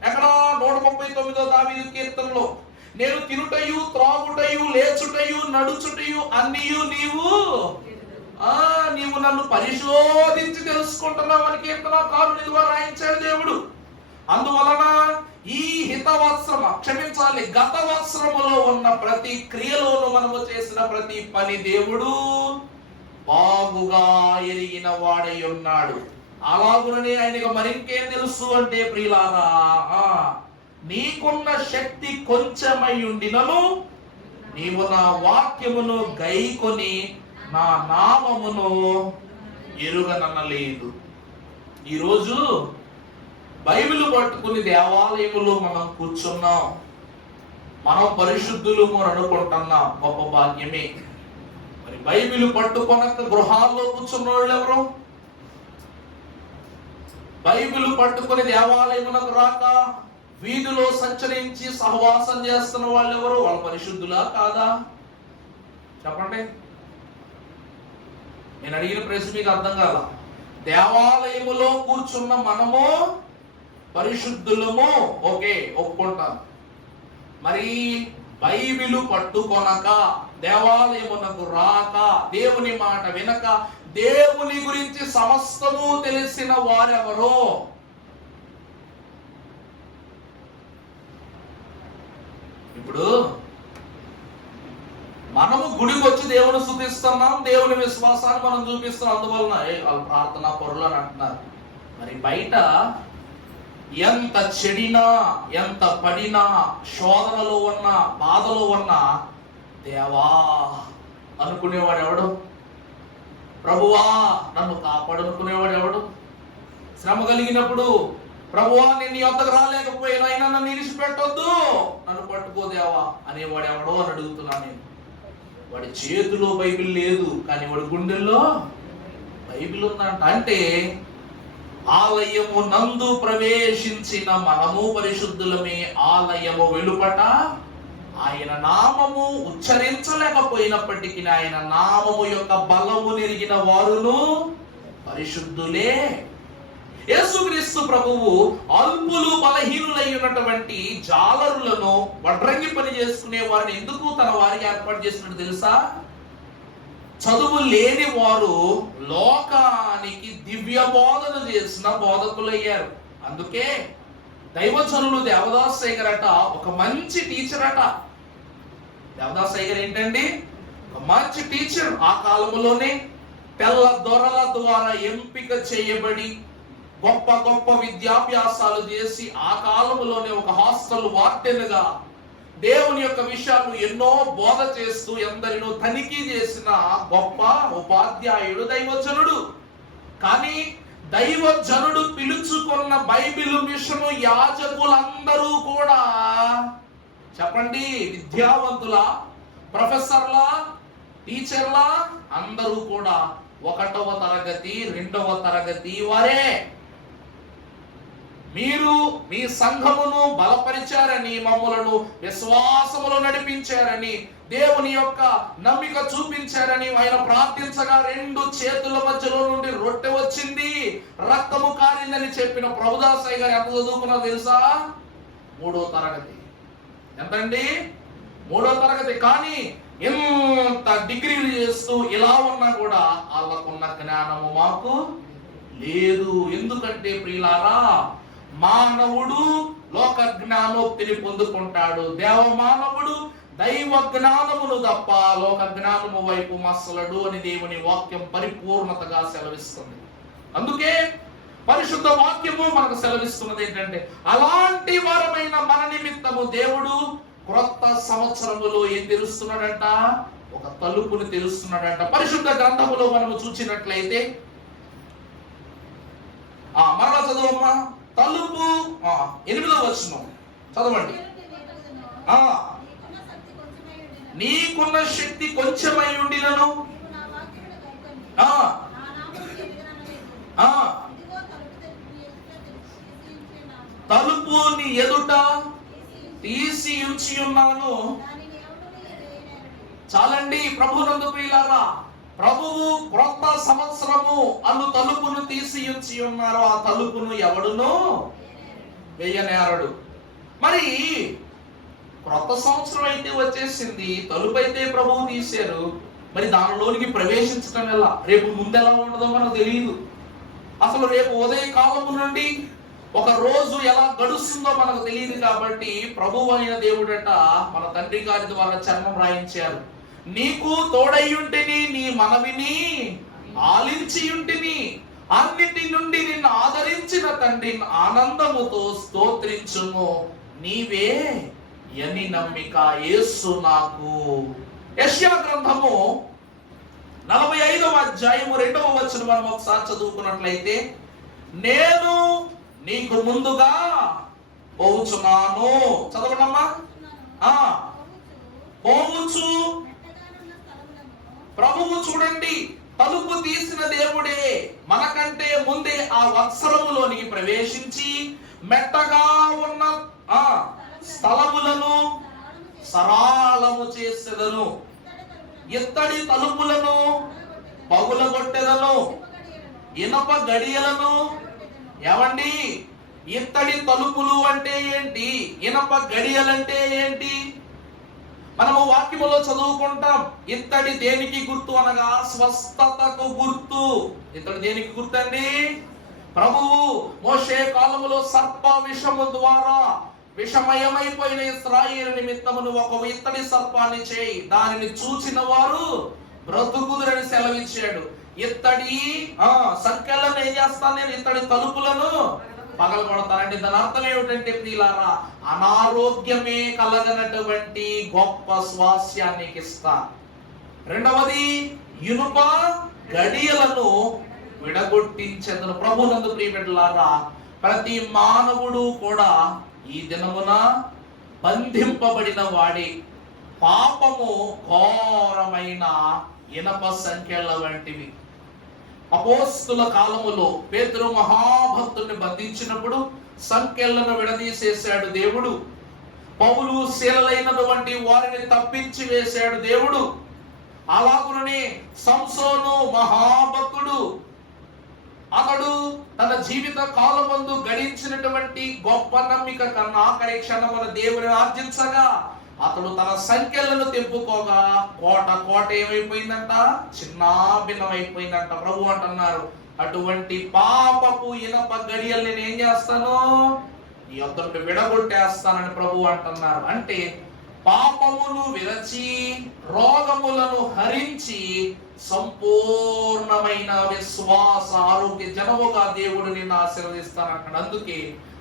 ఎక్కడ 139వ దావీదు కీర్తనలో, నేను తినుటయు త్రాగుటయు లేచుటయు నడుచుటయు అన్నియు నీవు నన్ను పరిశోధించి తెలుసుకుంటున్నావు అని కీర్తనకారుని ద్వారా రాయించాడు దేవుడు. అందువలన ఈ గత వత్సరములో ఉన్న ప్రతి క్రియలోనూ మనము చేసిన ప్రతి పని దేవుడు బాగుగా ఎరిగిన వాడై ఉన్నాడు. అలాగుననే ఆయనకు మరింకేం తెలుసు అంటే, ప్రియులారా, నీకున్న శక్తి కొంచెమై ఉండినను నీవు నా వాక్యమును గైకొని నా నామమును ఎరుగననలేదు. ఈరోజు బైబిల్ పట్టుకుని దేవాలయములో మనం కూర్చున్నాం, మనం పరిశుద్ధులము అని అనుకుంటున్నాం, గొప్ప భాగ్యమే. మరి బైబిల్ పట్టుకొనక గృహాల్లో కూర్చున్న వాళ్ళు ఎవరు? బైబిల్ పట్టుకుని దేవాలయమునకు రాక వీధిలో సంచరించి సహవాసం చేస్తున్న వాళ్ళు ఎవరు? వాళ్ళు పరిశుద్ధులా కాదా? చెప్పండి. నేను అడిగిన ప్రశ్న మీకు అర్థం కాదా? దేవాలయములో కూర్చున్న మనము పరిశుద్ధులము, ఓకే, ఒప్పుకుంటాను. మరి బైబిలు పట్టుకొనక దేవాలయమునకు రాక దేవుని మాట వినక దేవుని గురించి సమస్తము తెలిసిన వారెవరో? ఇప్పుడు మనము గుడికి వచ్చి దేవుని స్తుతిస్తున్నాం, దేవుని విశ్వాసాన్ని మనం చూపిస్తున్నాం, అందువలన వాళ్ళు ప్రార్థనా పరులు అని అంటున్నారు. మరి బయట ఎంత చెడినా, ఎంత పడినా, శోధనలో ఉన్నా, బాధలో ఉన్నా దేవా అనుకునేవాడు ఎవడు? ప్రభువా నన్ను కాపాడు అనుకునేవాడు ఎవడు? శ్రమ కలిగినప్పుడు ప్రభువా నేను నీ వద్దకు రాలేకపోయినా అయినా నన్ను విడిచిపెట్టొద్దు, నన్ను పట్టుకోదేవా అనేవాడు ఎవడో అని అడుగుతున్నా నేను. వాడి చేతిలో బైబిల్ లేదు, కానీ వాడి గుండెల్లో బైబిల్ ఉందంట. అంటే ఆలయము నందు ప్రవేశించిన మనము పరిశుద్ధులమే, ఆలయము వెలుపట ఆయన నామము ఉచ్చరించలేకపోయినప్పటికీ ఆయన నామము యొక్క బలము నెరిగిన వారును పరిశుద్ధులే. యేసుక్రీస్తు ప్రభువు అల్పులు బలహీనులై ఉన్నటువంటి జాలరులను వడ్రంగి పని చేసుకునే వారిని ఎందుకు తన వారికి ఏర్పాటు చేసినట్టు తెలుసా? చదువు లేని వారు లోకానికి దివ్య బోధన చేసిన బోధకులయ్యారు. అందుకే దైవజనులు దేవదాస్ శేఖర్ అట ఒక మంచి టీచర్ అట. దేవదాస్ శేఖర్ ఏంటండి? ఒక మంచి టీచర్. ఆ కాలంలోనే తెల్ల దొరల ద్వారా ఎంపిక చేయబడి గొప్ప గొప్ప విద్యాభ్యాసాలు చేసి ఆ కాలంలోనే ఒక హాస్టల్ వార్డెన్ గా దేవుని యొక్క విషయాలు ఎన్నో బోధ చేస్తూ ఎందరినో తనిఖీ చేసిన గొప్ప ఉపాధ్యాయుడు దైవజనుడు. కానీ దైవజనుడు పిలుచుకున్న బైబిల్ మిషను యాజకులందరూ కూడా, చెప్పండి, విద్యావంతుల, ప్రొఫెసర్లా, టీచర్లా, అందరూ కూడా 1వ తరగతి 2వ తరగతి వారే. మీరు మీ సంఘమును బలపరిచారని, మమ్ములను విశ్వాసములో నడిపించారని, దేవుని యొక్క నమ్మిక చూపించారని ఆయన ప్రార్థించగా 2 చేతుల మధ్యలో నుండి రొట్టె వచ్చింది, రక్తము కారిందని చెప్పిన ప్రభుదాసయ్య గారు ఎంత చదువుకున్నా తెలుసా? 3వ తరగతి. ఎంతండి? 3వ తరగతి. కానీ ఎంత డిగ్రీలు చేస్తూ ఇలా ఉన్నా కూడా వాళ్ళకున్న జ్ఞానము మాకు లేదు. ఎందుకంటే ప్రియులారా, మానవుడు లోక జ్ఞానోక్తిని పొందుకుంటాడు, దేవమానవుడు దైవ జ్ఞానమును తప్ప లోక జ్ఞానము వైపు మసలడు అని దేవుని వాక్యం పరిపూర్ణతగా సెలవిస్తుంది. అందుకే పరిశుద్ధ వాక్యము మనకు సెలవిస్తున్నది ఏంటంటే, అలాంటి వారమైన మన నిమిత్తము దేవుడు క్రొత్త సంవత్సరములో ఏం తెరుస్తున్నాడంట? ఒక తలుపుని తెరుస్తున్నాడంట. పరిశుద్ధ గ్రంథములో మనము చూసినట్లయితే మరలా చదవమ్మా. తలుపు 8వ వచనం చదవండి. నీకున్న శక్తి కొంచెమై ఉండినను తలుపు నీ ఎదుట తీసి ఉంచి ఉన్నాను. చాలండి ప్రభునందు ప్రియులారా, ప్రభువు క్రొత్త సంవత్సరము అను తలుపును తీసి ఉంచి ఉన్నారు. ఆ తలుపును ఎవడును వేయనేరడు. మరి క్రొత్త సంవత్సరం అయితే వచ్చేసింది, తలుపు అయితే ప్రభువు తీశారు. మరి దానిలోనికి ప్రవేశించడం ఎలా? రేపు ముందెలా ఉండదో మనకు తెలియదు. అసలు రేపు ఉదయకాలము నుండి ఒక రోజు ఎలా గడుస్తుందో మనకు తెలియదు. కాబట్టి ప్రభువు అయిన దేవుడట మన తండ్రి గారి ద్వారా చర్మం రాయించారు. నీకు తోడయ్యుంటిని, నీ మనవిని ఆలించియుంటిని, అన్నిటి నుండి నిన్ను ఆదరించిన తండ్రిని ఆనందముతో స్తోత్రించుము, నీవే అని నమ్మిక యేసు నాకు. యెషయా గ్రంథము 45వ అధ్యాయము 2వ వచనం మనం ఒకసారి చదువుకున్నట్లయితే, నేను నీకు ముందుగా పోవుచున్నాను. చదవడమ్మా. పోవచ్చు. ప్రభువు చూడండి, తలుపు తీసిన దేవుడే మనకంటే ముందే ఆ వత్సరములోనికి ప్రవేశించి మెట్టగా ఉన్న స్థలములను సరాళము చేసేదను, ఇత్తడి తలుపులను పగులగొట్టెదను, ఇనప గడియలను. ఏమండి, ఇత్తడి తలుపులు అంటే ఏంటి? ఇనప గడియలంటే ఏంటి? మనము వాక్యములో చదువుకుంటాం. ఇత్తడి దేనికి గుర్తు అనగా స్వస్థతకు గుర్తు. ఇత్తడి దేనికి గుర్తు అండి? ప్రభువు మోషే కాలములో సర్ప విషము ద్వారా విషమయమైపోయిన ఇశ్రాయేలు నిమిత్తమును ఒక ఇత్తడి సర్పాన్ని చేయి, దానిని చూచిన వారు బ్రతుకుదురని సెలవిచ్చాడు. ఇత్తడి సంఖ్యలను ఏం చేస్తాను నేను? ఇత్తడి తలుపులను పగలగొడతానండి. దాని అర్థం ఏమిటంటే ప్రియులారా, అనారోగ్యమే కలగనటువంటి గొప్ప స్వాస్యాన్ని ఇస్తా. రెండవది, ఇనుప గడియలను విడగొట్టించేందుకు. ప్రభునందు ప్రియబిడ్డలారా, ప్రతి మానవుడు కూడా ఈ దినమున బంధింపబడిన వాడి పాపము ఘోరమైన ఇనప సంఖ్యల వంటివి. అపోస్తుల కాలములో పేతురు మహాభక్తుని బంధించినప్పుడు సంఖ్యలను విడదీసేశాడు దేవుడు. పౌలు శీలలైనటువంటి వారిని తప్పించి వేశాడు దేవుడు. అలాగునే సంసోను మహాభక్తుడు, అతడు తన జీవిత కాలమందు గడించినటువంటి గొప్ప నమ్మిక కన్నా ఆఖరి క్షణమున దేవుని ఆర్జించగా అతడు తన సంఖ్యలను తెంపుకోగా కోట ఏమైపోయిందంట? చిన్నాభిన్నమైపోయిందంట. ప్రభు అంటున్నారు, అటువంటి పాపపు ఇనప గడియల్ని నేను ఏం చేస్తాను? నీ యొద్ద నుండి విడగొట్టేస్తానని ప్రభు అంటున్నారు. అంటే పాపమును విరచి రోగములను హరించి సంపూర్ణమైన విశ్వాస ఆరోగ్య జనముగా దేవుడు నిన్ను ఆశీర్వదిస్తానంటాడు. అందుకే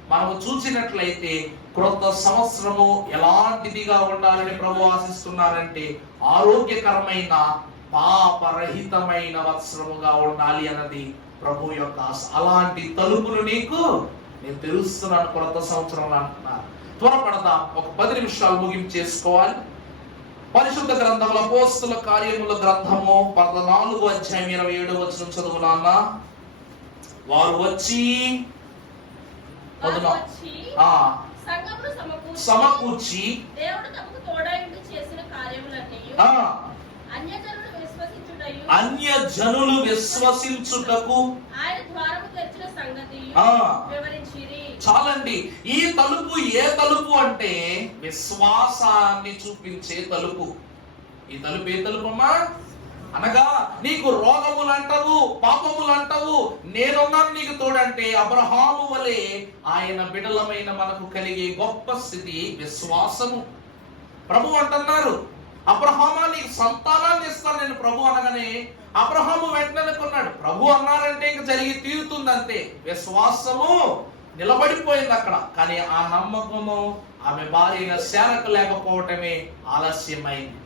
మనము చూసినట్లయితే క్రొత్త సంవత్సరము ఎలాంటిదిగా ఉండాలని ప్రభు ఆశిస్తున్నారంటే ఆరోగ్యకరమైన పాపరహితమైన వత్సరముగా ఉండాలి అన్నది ప్రభు యొక్క ఆశ. అలాంటి తలుపులు నీకు నేను తెలుస్తున్నాను క్రొత్త సంవత్సరంలో అంటున్నారు. త్వరపడదాం, ఒక 10 నిమిషాలు ముగింపు చేసుకోవాలి. పరిశుద్ధ గ్రంథముల అపోస్తుల కార్యముల గ్రంథము 14వ అధ్యాయం 27వ వచనం చదువు నాన్న. వారు వచ్చి సమకూర్చి దేవుడు తమకు తోడైండి చేసిన కార్యములన్నీ అన్యజనులు విశ్వసించుటకు ఆయన ద్వారము తెరిచిన సంగతి వివరించిరి. చాలండి. ఈ తలుపు ఏ తలుపు అంటే విశ్వాసాన్ని చూపించే తలుపు. ఈ తలుపు ఏ తలుపు అమ్మా? అనగా నీకు రోగములు అంటవు, పాపములు అంటవు, నేనున్నాను నీకు తోడంటే అబ్రహాము వలె ఆయన బిడలమైన మనకు కలిగే గొప్ప స్థితి విశ్వాసము. ప్రభు అంటున్నారు, అబ్రహామా నీకు సంతానాన్ని ఇస్తాను నేను ప్రభు అనగానే అబ్రహాము వెంటనే అనుకున్నాడు, ప్రభు అన్నారంటే ఇంక జరిగి తీరుతుంది అంతే. విశ్వాసము నిలబడిపోయింది అక్కడ. కానీ ఆ నమ్మకము ఆమె భార్య శారకు లేకపోవటమే ఆలస్యమైంది.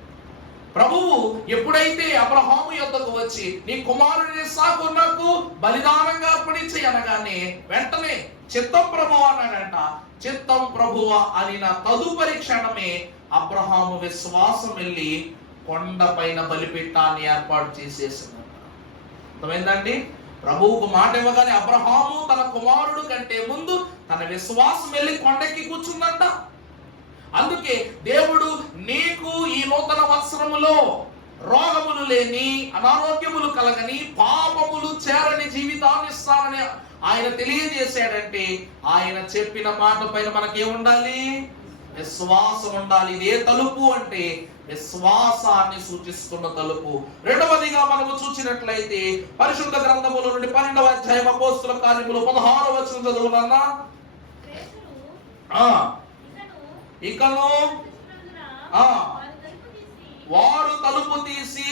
ప్రభువు ఎప్పుడైతే అబ్రహాము యొద్దకు వచ్చి నీ కుమారుని ఇస్సాకు నాకు బలిదానంగా అర్పణించి అనగానే వెంటనే చిత్తం ప్రభువా అన్నాడంట. చిత్తం ప్రభువా అనిన తదుపరి క్షణమే అబ్రహాము విశ్వాసం వెళ్ళి కొండ పైన బలిపీఠాన్ని ఏర్పాటు చేసేసిందంట. అర్థమైందండి? ప్రభువుకు మాట ఇవ్వగానే అబ్రహాము తన కుమారుడు కంటే ముందు తన విశ్వాసం వెళ్ళి కొండెక్కి కూర్చుందంట. అందుకే దేవుడు నీకు ఈ నూతన వత్సరములో రోగములు లేని, అనారోగ్యములు కలగని, పాపములు చేరని జీవితాన్ని ఇస్తానని ఆయన తెలియజేశాడంటే ఆయన చెప్పిన మాట పైన మనకేముండాలి? విశ్వాసం ఉండాలి. ఇదే తలుపు అంటే విశ్వాసాన్ని సూచిస్తున్న తలుపు. రెండవదిగా మనము చూసినట్లయితే పరిశుద్ధ గ్రంథముల నుండి 12వ అధ్యాయం అపోస్తుల కార్యములు 16వ వచనం చదువునన్నా. ఇకను వారు తలుపు తీసి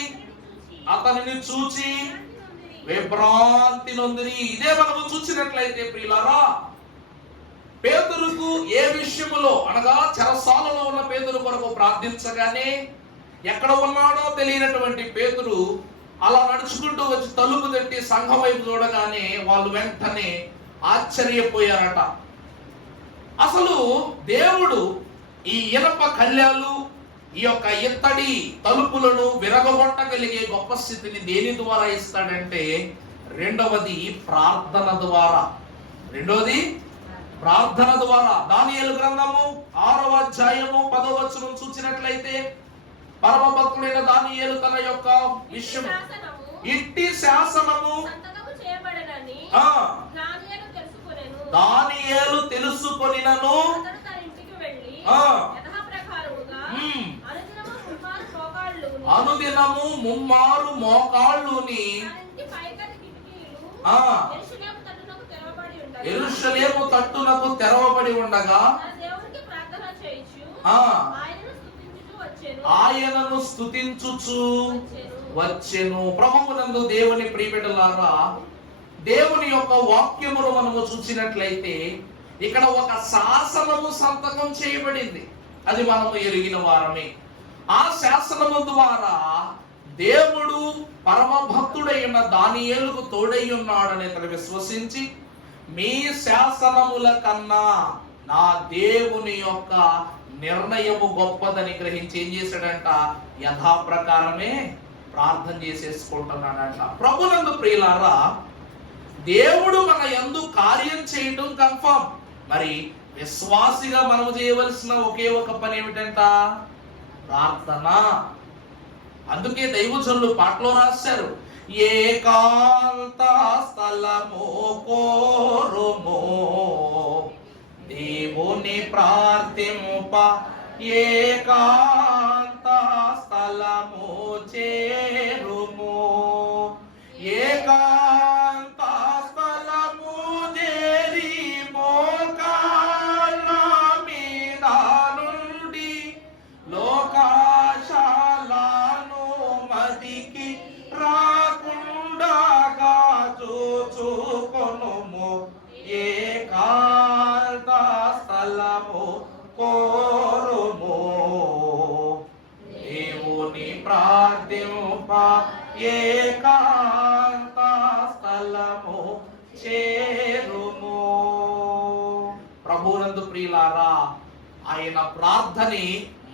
అతనిని చూచి విభ్రాంతి నొందిరి. ఇదే మనము చూసినట్లయితే ప్రియులారా, పేతురుకు ఏ విషయములో అనగా చెరసాలలో ఉన్న పేతురు కొరకు ప్రార్థించగానే ఎక్కడ ఉన్నాడో తెలియనటువంటి పేతురు అలా నడుచుకుంటూ వచ్చి తలుపు తట్టి సంఘం వైపు చూడగానే వాళ్ళు వెంటనే ఆశ్చర్యపోయారట. అసలు దేవుడు ఈ ఇనప కళ్యాలు, ఈ యొక్క ఇత్తడి తలుపులను విరగొట్టగలిగే గొప్ప స్థితిని దేని ద్వారా ఇస్తాడంటే రెండవది ప్రార్థన ద్వారా. ప్రార్థన ద్వారా. దానియేలు గ్రంథము 6వ అధ్యాయము 10వ వచనం చూసినట్లయితే పరమ భక్తుడైన దానియేలు తన యొక్క విషయం ఇట్టి శాసనము దానియేలు తెలుసుకొనినను అనుదినము ముమ్మారు మోకాళ్ళుని యెరూషలేము తట్టునకు తెరవబడి ఉండగా ఆయనను స్తుతించుచు వచ్చెను. ప్రభువునందు దేవుని ప్రియబిడ్డలారా, దేవుని యొక్క వాక్యమును మనము చూసినట్లయితే ఇక్కడ ఒక శాసనము సంతకం చేయబడింది. అది మనము ఎరిగిన వారమే. ఆ శాసనము ద్వారా దేవుడు పరమ భక్తుడైన దానియేలుకు తోడై ఉన్నాడని అతను విశ్వసించి, మీ శాసనముల కన్నా నా దేవుని యొక్క నిర్ణయము గొప్పదని గ్రహించి ఏం చేశాడంట? యథాప్రకారమే ప్రార్థన చేసేసుకుంటున్నాడంట. ప్రభునందు ప్రియులారా, దేవుడు మన యందు కార్యం చేయటం కన్ఫర్మ్. మరి విశ్వాసిగా మనము చేయవలసిన ఒకే ఒక పని ఏమిటంట? ప్రార్థన. అందుకే దైవజనులు పాటలో రాశారు, ఏకాంత స్థలము కోరుము దేవుని ప్రార్థింప, ఏకాంత స్థలము చేరుము. ఏకాంత స్థలము చేరి మోకాళ్ళ మీద నుండి లోకాశాలను మదికి రాకుండగా చూచుకొనుము. ఏకాంత స్థలము కోరుము దేవుని ప్రార్థింప, ఏకాంత స్థలము చేరుము. ప్రభువునందు ప్రియులారా, ఆయన ప్రార్థనే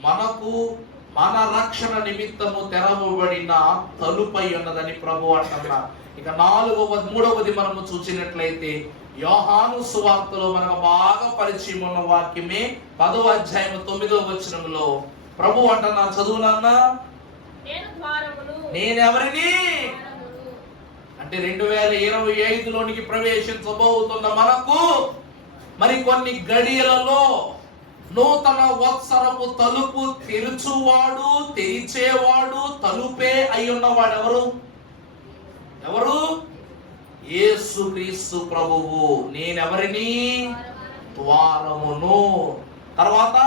మనకు మన రక్షణ నిమిత్తము తెరవబడిన తలుపై ఉన్నదని ప్రభు అంటున్నారు. ఇక మూడవది మనము చూసినట్లయితే యోహాను సువార్తలో మనకు బాగా పరిచయం ఉన్న వాక్యమే 10వ అధ్యాయం 9వ వచనంలో ప్రభు అంటున్నారు. చదువునన్నా. నేనెవరిని అంటే 2025లోనికి ప్రవేశించబోతున్న మనకు మరి కొన్ని గడియలలో నూతన వత్సరపు తలుపు తెరుచువాడు, తెరిచేవాడు, తలుపే అయి ఉన్నవాడు ఎవరు? యేసుక్రీస్తు ప్రభువు. నేనెవరిని? ద్వారమును. తర్వాత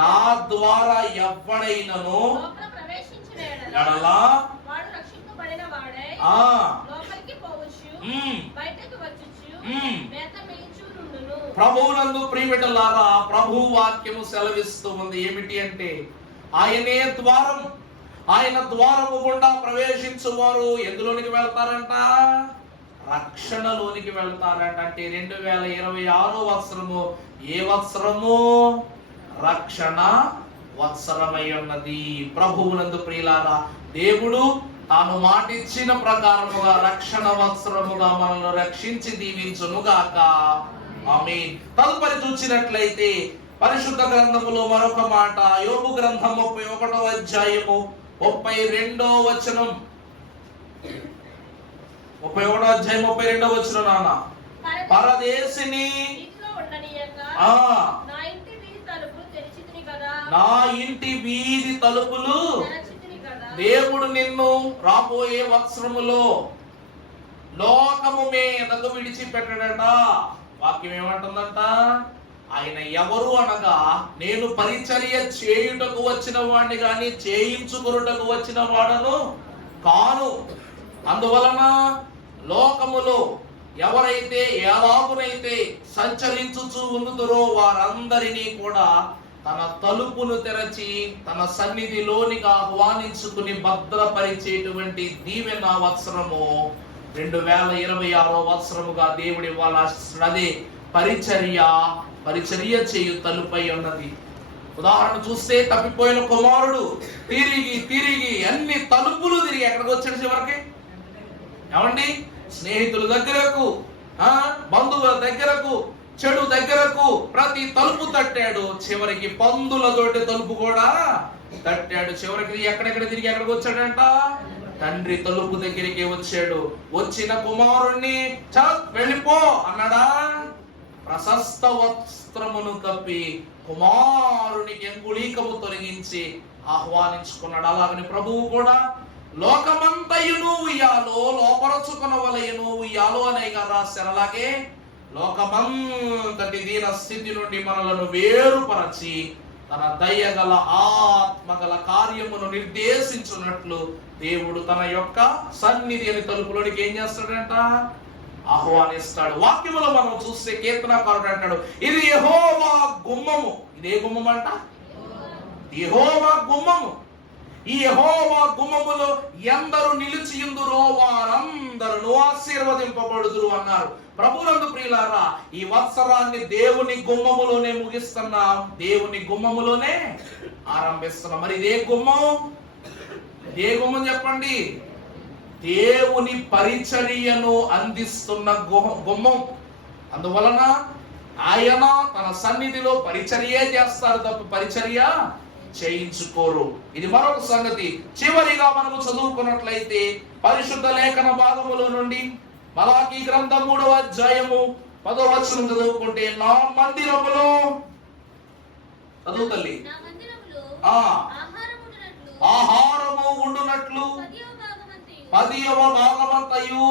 నా ద్వారా ఎవడైనను ఎడలా ప్రభువునందు ప్రియబిడ్డలారా, ప్రభు వాక్యము సెలవిస్తూ ఉంది. ఏమిటి అంటే ఆయనే ద్వారం. ఆయన ద్వారము గుండా ప్రవేశించువారు ఎందులోనికి వెళ్తారంట? రక్షణలోనికి వెళ్తారంట. అంటే 2026 వత్సరము ఏ వత్సరము? రక్షణ వత్సరమై ఉన్నది. ప్రభువునందు ప్రియులారా, దేవుడు తాను మాటిచ్చిన ప్రకారముగా రక్షణ వస్త్రముగా మనల్ని రక్షించి దీవించునుగాక. ఆమేన్. తదుపరి చూసినట్లయితే పరిశుద్ధ గ్రంథములో మరొక మాట, యోబు గ్రంథం 31వ అధ్యాయము 32వ వచనం. 31వ అధ్యాయం 32వ వచనం. నాన్న, పరదేశిని నా ఇంటి వీధి తలుపులు దేవుడు నిన్ను రాబోయే వత్సరములో లోకము మీదకు విడిచిపెట్టడట. వాక్యం ఏమంటుందంట? ఆయన ఎవరు అనగా, నేను పరిచర్య చేయుటకు వచ్చిన వాడిని గాని చేయించుకొనుటకు వచ్చిన వాడను కాను. అందువలన లోకములో ఎవరైతే ఎలాగునైతే సంచరించుచూ ఉందురో వారందరినీ కూడా తన తలుపును తెరచి తన సన్నిధిలోనికి ఆహ్వానించుకుని భద్రపరిచేటువంటి దీవెన వత్సరము 2026వ వత్సరముగా దేవుడి ఇవ్వాలదే పరిచర్య చేయు తలుపై ఉన్నది. ఉదాహరణ చూస్తే, తప్పిపోయిన కుమారుడు తిరిగి అన్ని తలుపులు తిరిగి ఎక్కడికి వచ్చాడు? చివరికి ఏమండి? స్నేహితుల దగ్గరకు, బంధువుల దగ్గరకు, చెడు దగ్గరకు ప్రతి తలుపు తట్టాడు. చివరికి పందులతోటి తలుపు కూడా తట్టాడు. చివరికి ఎక్కడెక్కడ తిరిగి ఎక్కడికి వచ్చాడంట? తండ్రి తలుపు దగ్గరికి వచ్చాడు. వచ్చిన కుమారుణ్ణి వెళ్ళిపో అన్నాడా? ప్రశస్త వస్త్రమును కప్పి కుమారునికి అంగుళీకము తొలగించి ఆహ్వానించుకున్నాడు. అలాగని ప్రభువు కూడా లోకమంతయును ఉయ్యాలో లోపరచుకునవలయను ఉయ్యాలో అనేగా రాశారు. అలాగే లోకమంతటి దీన స్థితి నుండి మనలను వేరుపరచి తన దయగల ఆత్మగల కార్యమును నిర్దేశించున్నట్లు దేవుడు తన యొక్క సన్నిధి అని తలుపులోనికి ఏం చేస్తాడంట? ఆహ్వానిస్తాడు. వాక్యములో మనం చూస్తే కీర్తనకారుడు అంటాడు, ఇది యెహోవా గుమ్మము. ఇదే గుమ్మం అంట? యెహోవా గుమ్మము. ఈ యెహోవా గుమ్మములో ఎందరు నిలిచియుందురో వారందరూ ఆశీర్వదింపబడుదురు అన్నారు. ప్రభునందు ప్రియులారా, ఈ వత్సరాన్ని దేవుని గుమ్మములోనే ముగిస్తున్నాం, దేవుని గుమ్మములోనే ఆరంభిస్తున్నాం. మరి ఇదే గుమ్మం, ఏ గుమ్మం చెప్పండి? దేవుని పరిచర్యను అందిస్తున్న గుమ్మం. అందువలన ఆయన తన సన్నిధిలో పరిచర్య చేస్తారు తప్ప పరిచర్య చేయించుకోరు. ఇది మరొక సంగతి. చివరిగా మనము చదువుకున్నట్లయితే పరిశుద్ధ లేఖన భాగములో నుండి మలాకీ గ్రంథం 3వ అధ్యాయము 10వ వచనం చదువుకుంటే, నా మందిరములో చదువు తల్లి, ఆహారము ఉండునట్లు 10వ భాగమంతయు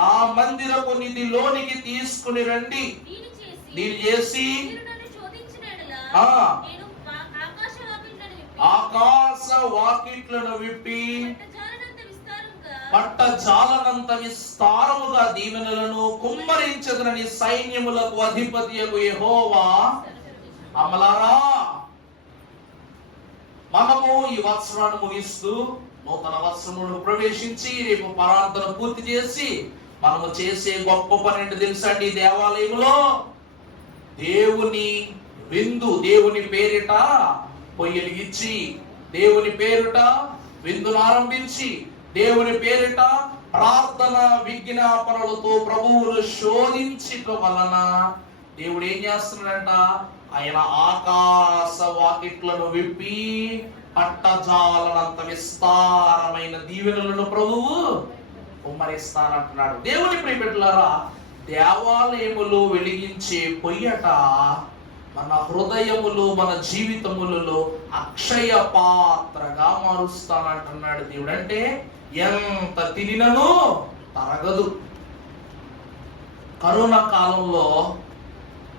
నా మందిరపు నిధిలోనికి తీసుకుని రండి. దీని చేసి ఆకాశ వాకిట్లను విప్పి పట్ట జాలనంత విస్తారముగా దీవెనలను కుమ్మరించదనని సైన్యములకు అధిపతియగు యెహోవా అమలారా. మనము ఈ వత్సరాన్ని ముగిస్తూ నూతన వత్సరమును ప్రవేశించి రేపు ప్రార్థన పూర్తి చేసి మనము చేసే గొప్ప పని ఏంటో తెలుసా అండి? దేవాలయంలో దేవుని విందు, దేవుని పేరిట పొయ్యలిగిచ్చి, దేవుని పేరిట విందును ఆరంభించి, దేవుని పేరిట ప్రార్థన విజ్ఞాపనలతో ప్రభువును శోధించటం వలన దేవుడు ఏం చేస్తున్నాడంట? ఆయన ఆకాశ వాకిట్లను విప్పి పట్టజాలనంత విస్తారమైన దీవెనలను ప్రభువు కుమ్మరిస్తానంటున్నాడు. దేవుని ప్రియబిడ్డలారా, దేవాలయములో వెలిగించే పొయ్యట మన హృదయములు, మన జీవితములలో అక్షయ పాత్రగా మారుస్తానంటున్నాడు దేవుడు. అంటే ఎంత తినినను తరగదు. కరోనా కాలంలో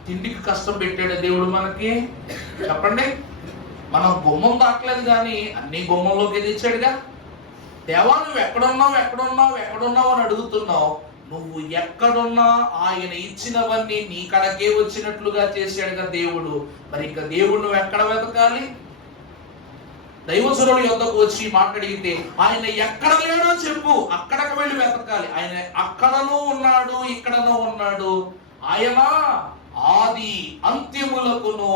తిండికి కష్టం పెట్టాడు దేవుడు మనకి. చెప్పండి, మనం గుమ్మం దాటలేదు కానీ అన్ని గుమ్మంలోకి తెచ్చాడుగా. దేవా, నువ్వు ఎక్కడున్నావు అని అడుగుతున్నావు. నువ్వు ఎక్కడున్నా ఆయన ఇచ్చినవన్నీ నీ కడకే వచ్చినట్లుగా చేశాడుగా దేవుడు. మరి ఇంకా దేవుడు నువ్వు ఎక్కడ వెతకాలి? దైవజనుడి యొద్దకు వచ్చి మాట్లాడితే ఆయన ఎక్కడ లేడో చెప్పు, అక్కడికి వెళ్ళి వెతకాలి. ఆయన అక్కడనూ ఉన్నాడు, ఇక్కడనూ ఉన్నాడు. ఆయన ఆది అంత్యములకును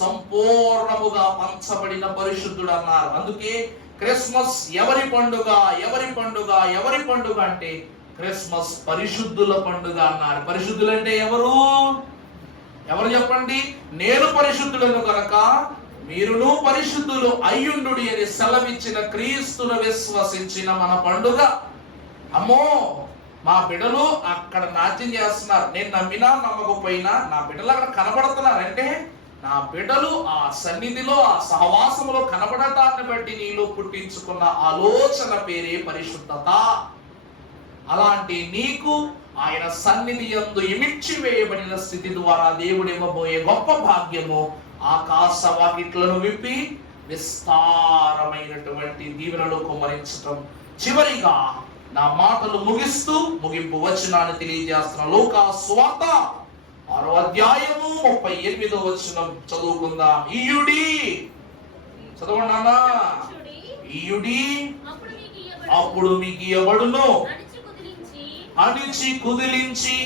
సంపూర్ణముగా పంచబడిన పరిశుద్ధుడు అన్నారు. అందుకే క్రిస్మస్ ఎవరి పండుగ, ఎవరి పండుగ, ఎవరి పండుగ అంటే క్రిస్మస్ పరిశుద్ధుల పండుగ అన్నారు. పరిశుద్ధులు అంటే ఎవరు? ఎవరు చెప్పండి? నేను పరిశుద్ధులను కనుక మీరును పరిశుద్ధులు అయ్యుండుడి అని సెలవిచ్చిన క్రీస్తును విశ్వసించిన మన పండుగ. అమ్మో, మా బిడ్డలు అక్కడ నాట్యం చేస్తున్నారు, నేను నమ్మినా నమ్మకపోయినా నా బిడ్డలు అక్కడ కనబడుతున్నారంటే నా బిడ్డలు ఆ సన్నిధిలో, ఆ సహవాసములో కనబడటాన్ని బట్టి నీలో పుట్టించుకున్న ఆలోచన పేరే పరిశుద్ధత. అలాంటి నీకు ఆయన సన్నిధి యందు ఇమిడ్చి వేయబడిన స్థితి ద్వారా దేవుడు ఇవ్వబోయే గొప్ప భాగ్యము ఆకాశ వాకిట్లను విప్పి విస్తారమైనటువంటి దీవెనలు కుమ్మరించటం. చివరిగా నా మాటలు ముగిస్తూ ముగింపు వచనాన్ని తెలియజేస్తున్న లూకా సువార్త 6వ అధ్యాయము 38వ వచనం చదువుకుందాం. ఇయుడి, చదవండి అన్న. ఇయుడి, అప్పుడు మీకు ఇవ్వబడును, అణిచి కుదిలించి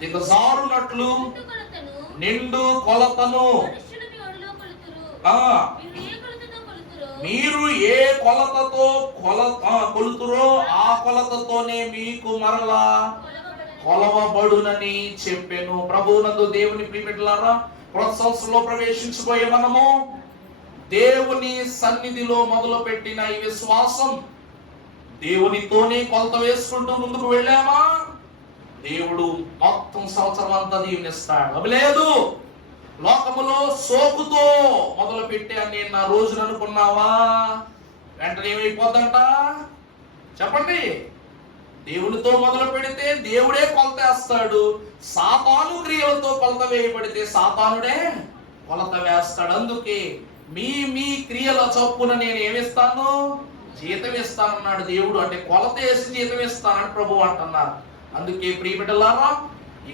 దిగజారునట్లు నిండు కొలతను. మీరు ఏ కొలతతో కొలుతురో ఆ కొలతతోనే మీకు మరలా కొలవబడునని చెప్పాను. ప్రభువునందు దేవుని ప్రియబిడ్డలారా, క్రొత్త సంవత్సరంలో ప్రవేశించబోయే మనము దేవుని సన్నిధిలో మొదలు పెట్టిన ఈ విశ్వాసం దేవునితోనే కొలత వేసుకుంటూ ముందుకు వెళ్ళామా, దేవుడు మొత్తం సంవత్సరం అంతా దీవెనిస్తాడు. అవి లేదు, లోకములో సోకుతో మొదలు పెట్టా నేను నా రోజును అనుకున్నావా, వెంటనే ఏమైపోద్దంట చెప్పండి. దేవునితో మొదలు పెడితే దేవుడే కొలత వేస్తాడు. సాతాను క్రియలతో కొలత వేయబడితే సాతానుడే కొలత వేస్తాడు. అందుకే మీ మీ క్రియల చొప్పున నేను ఏమిస్తాను, జీతం ఇస్తానన్నాడు దేవుడు. అంటే కొలత వేసి జీతం ఇస్తానని ప్రభు అంటున్నారు. అందుకే ప్రియబిడ్డలారా, ఈ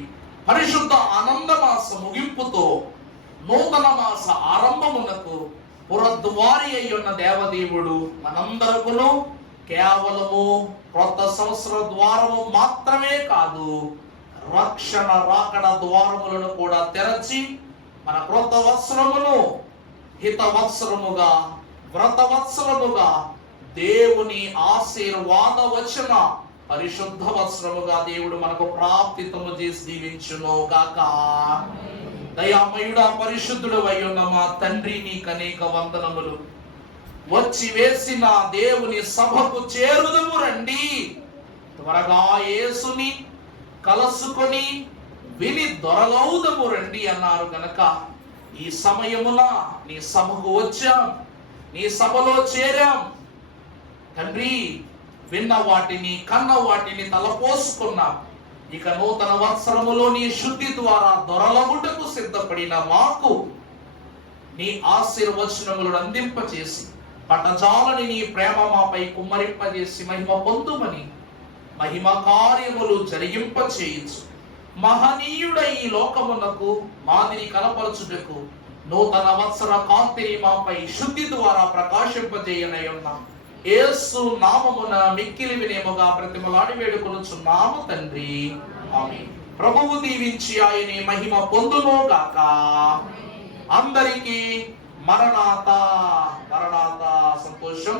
పరిశుద్ధ ఆనంద మాస ముగింపుతో నూతన మాస ఆరంభమునకు పురద్వారి అయి ఉన్న దేవదేవుడు మనందరకును కేవలము క్రొత్త సంవత్సర ద్వారము మాత్రమే కాదు, రక్షణ రాకడ ద్వారములను కూడా తెరచి మన క్రొత్త వత్సరమును హితవత్సరముగా, వ్రతవత్సరముగా, దేవుని ఆశీర్వాద వచన పరిశుద్ధ వత్సరముగా దేవుడు మనకు ప్రాప్తితము చేసి దీవించును గాక. దయామయుడా, పరిశుద్ధుడు అయ్యున్న మా తండ్రి, నీకు అనేక వందనములు. వచ్చి వేసిన దేవుని సభకు చేరుదము రండి, త్వరగా యేసుని కలుసుకొని విని దొరలవుదము రండి అన్నారు గనక ఈ సమయమున నీ సభకు వచ్చాం, నీ సభలో చేరాం తండ్రి. విన్న వాటిని, కన్న వాటిని తలపోసుకున్నాం. ఇక నూతన వత్సరములో నీ శుద్ధి ద్వారా దొరలగుటకు సిద్ధపడిన మాకు నీ ఆశీర్వచనములను అందింపచేసి పటజాలని నీ ప్రేమ మాపై కుమ్మరింపజేసి మహిమ పొందుమని, మహిమ కార్యములు జరిగింపచేయించు. మహనీయుడ ఈ లోకమునకు మాదిరి కనపరచుటకు నూతన వత్సర కాంతిని మాపై శుద్ధి ద్వారా ప్రకాశింపజేయనయున్నాం. యేసు నామమున మిక్కిలి వినేముగా ప్రతిమలాడి వేడుకొనుచున్నాము తండ్రి, ఆమేన్. ప్రభువు దీవించి ఆయనే మహిమ పొందును గాక. అందరికీ మరణాత మరణాత. సంతోషం.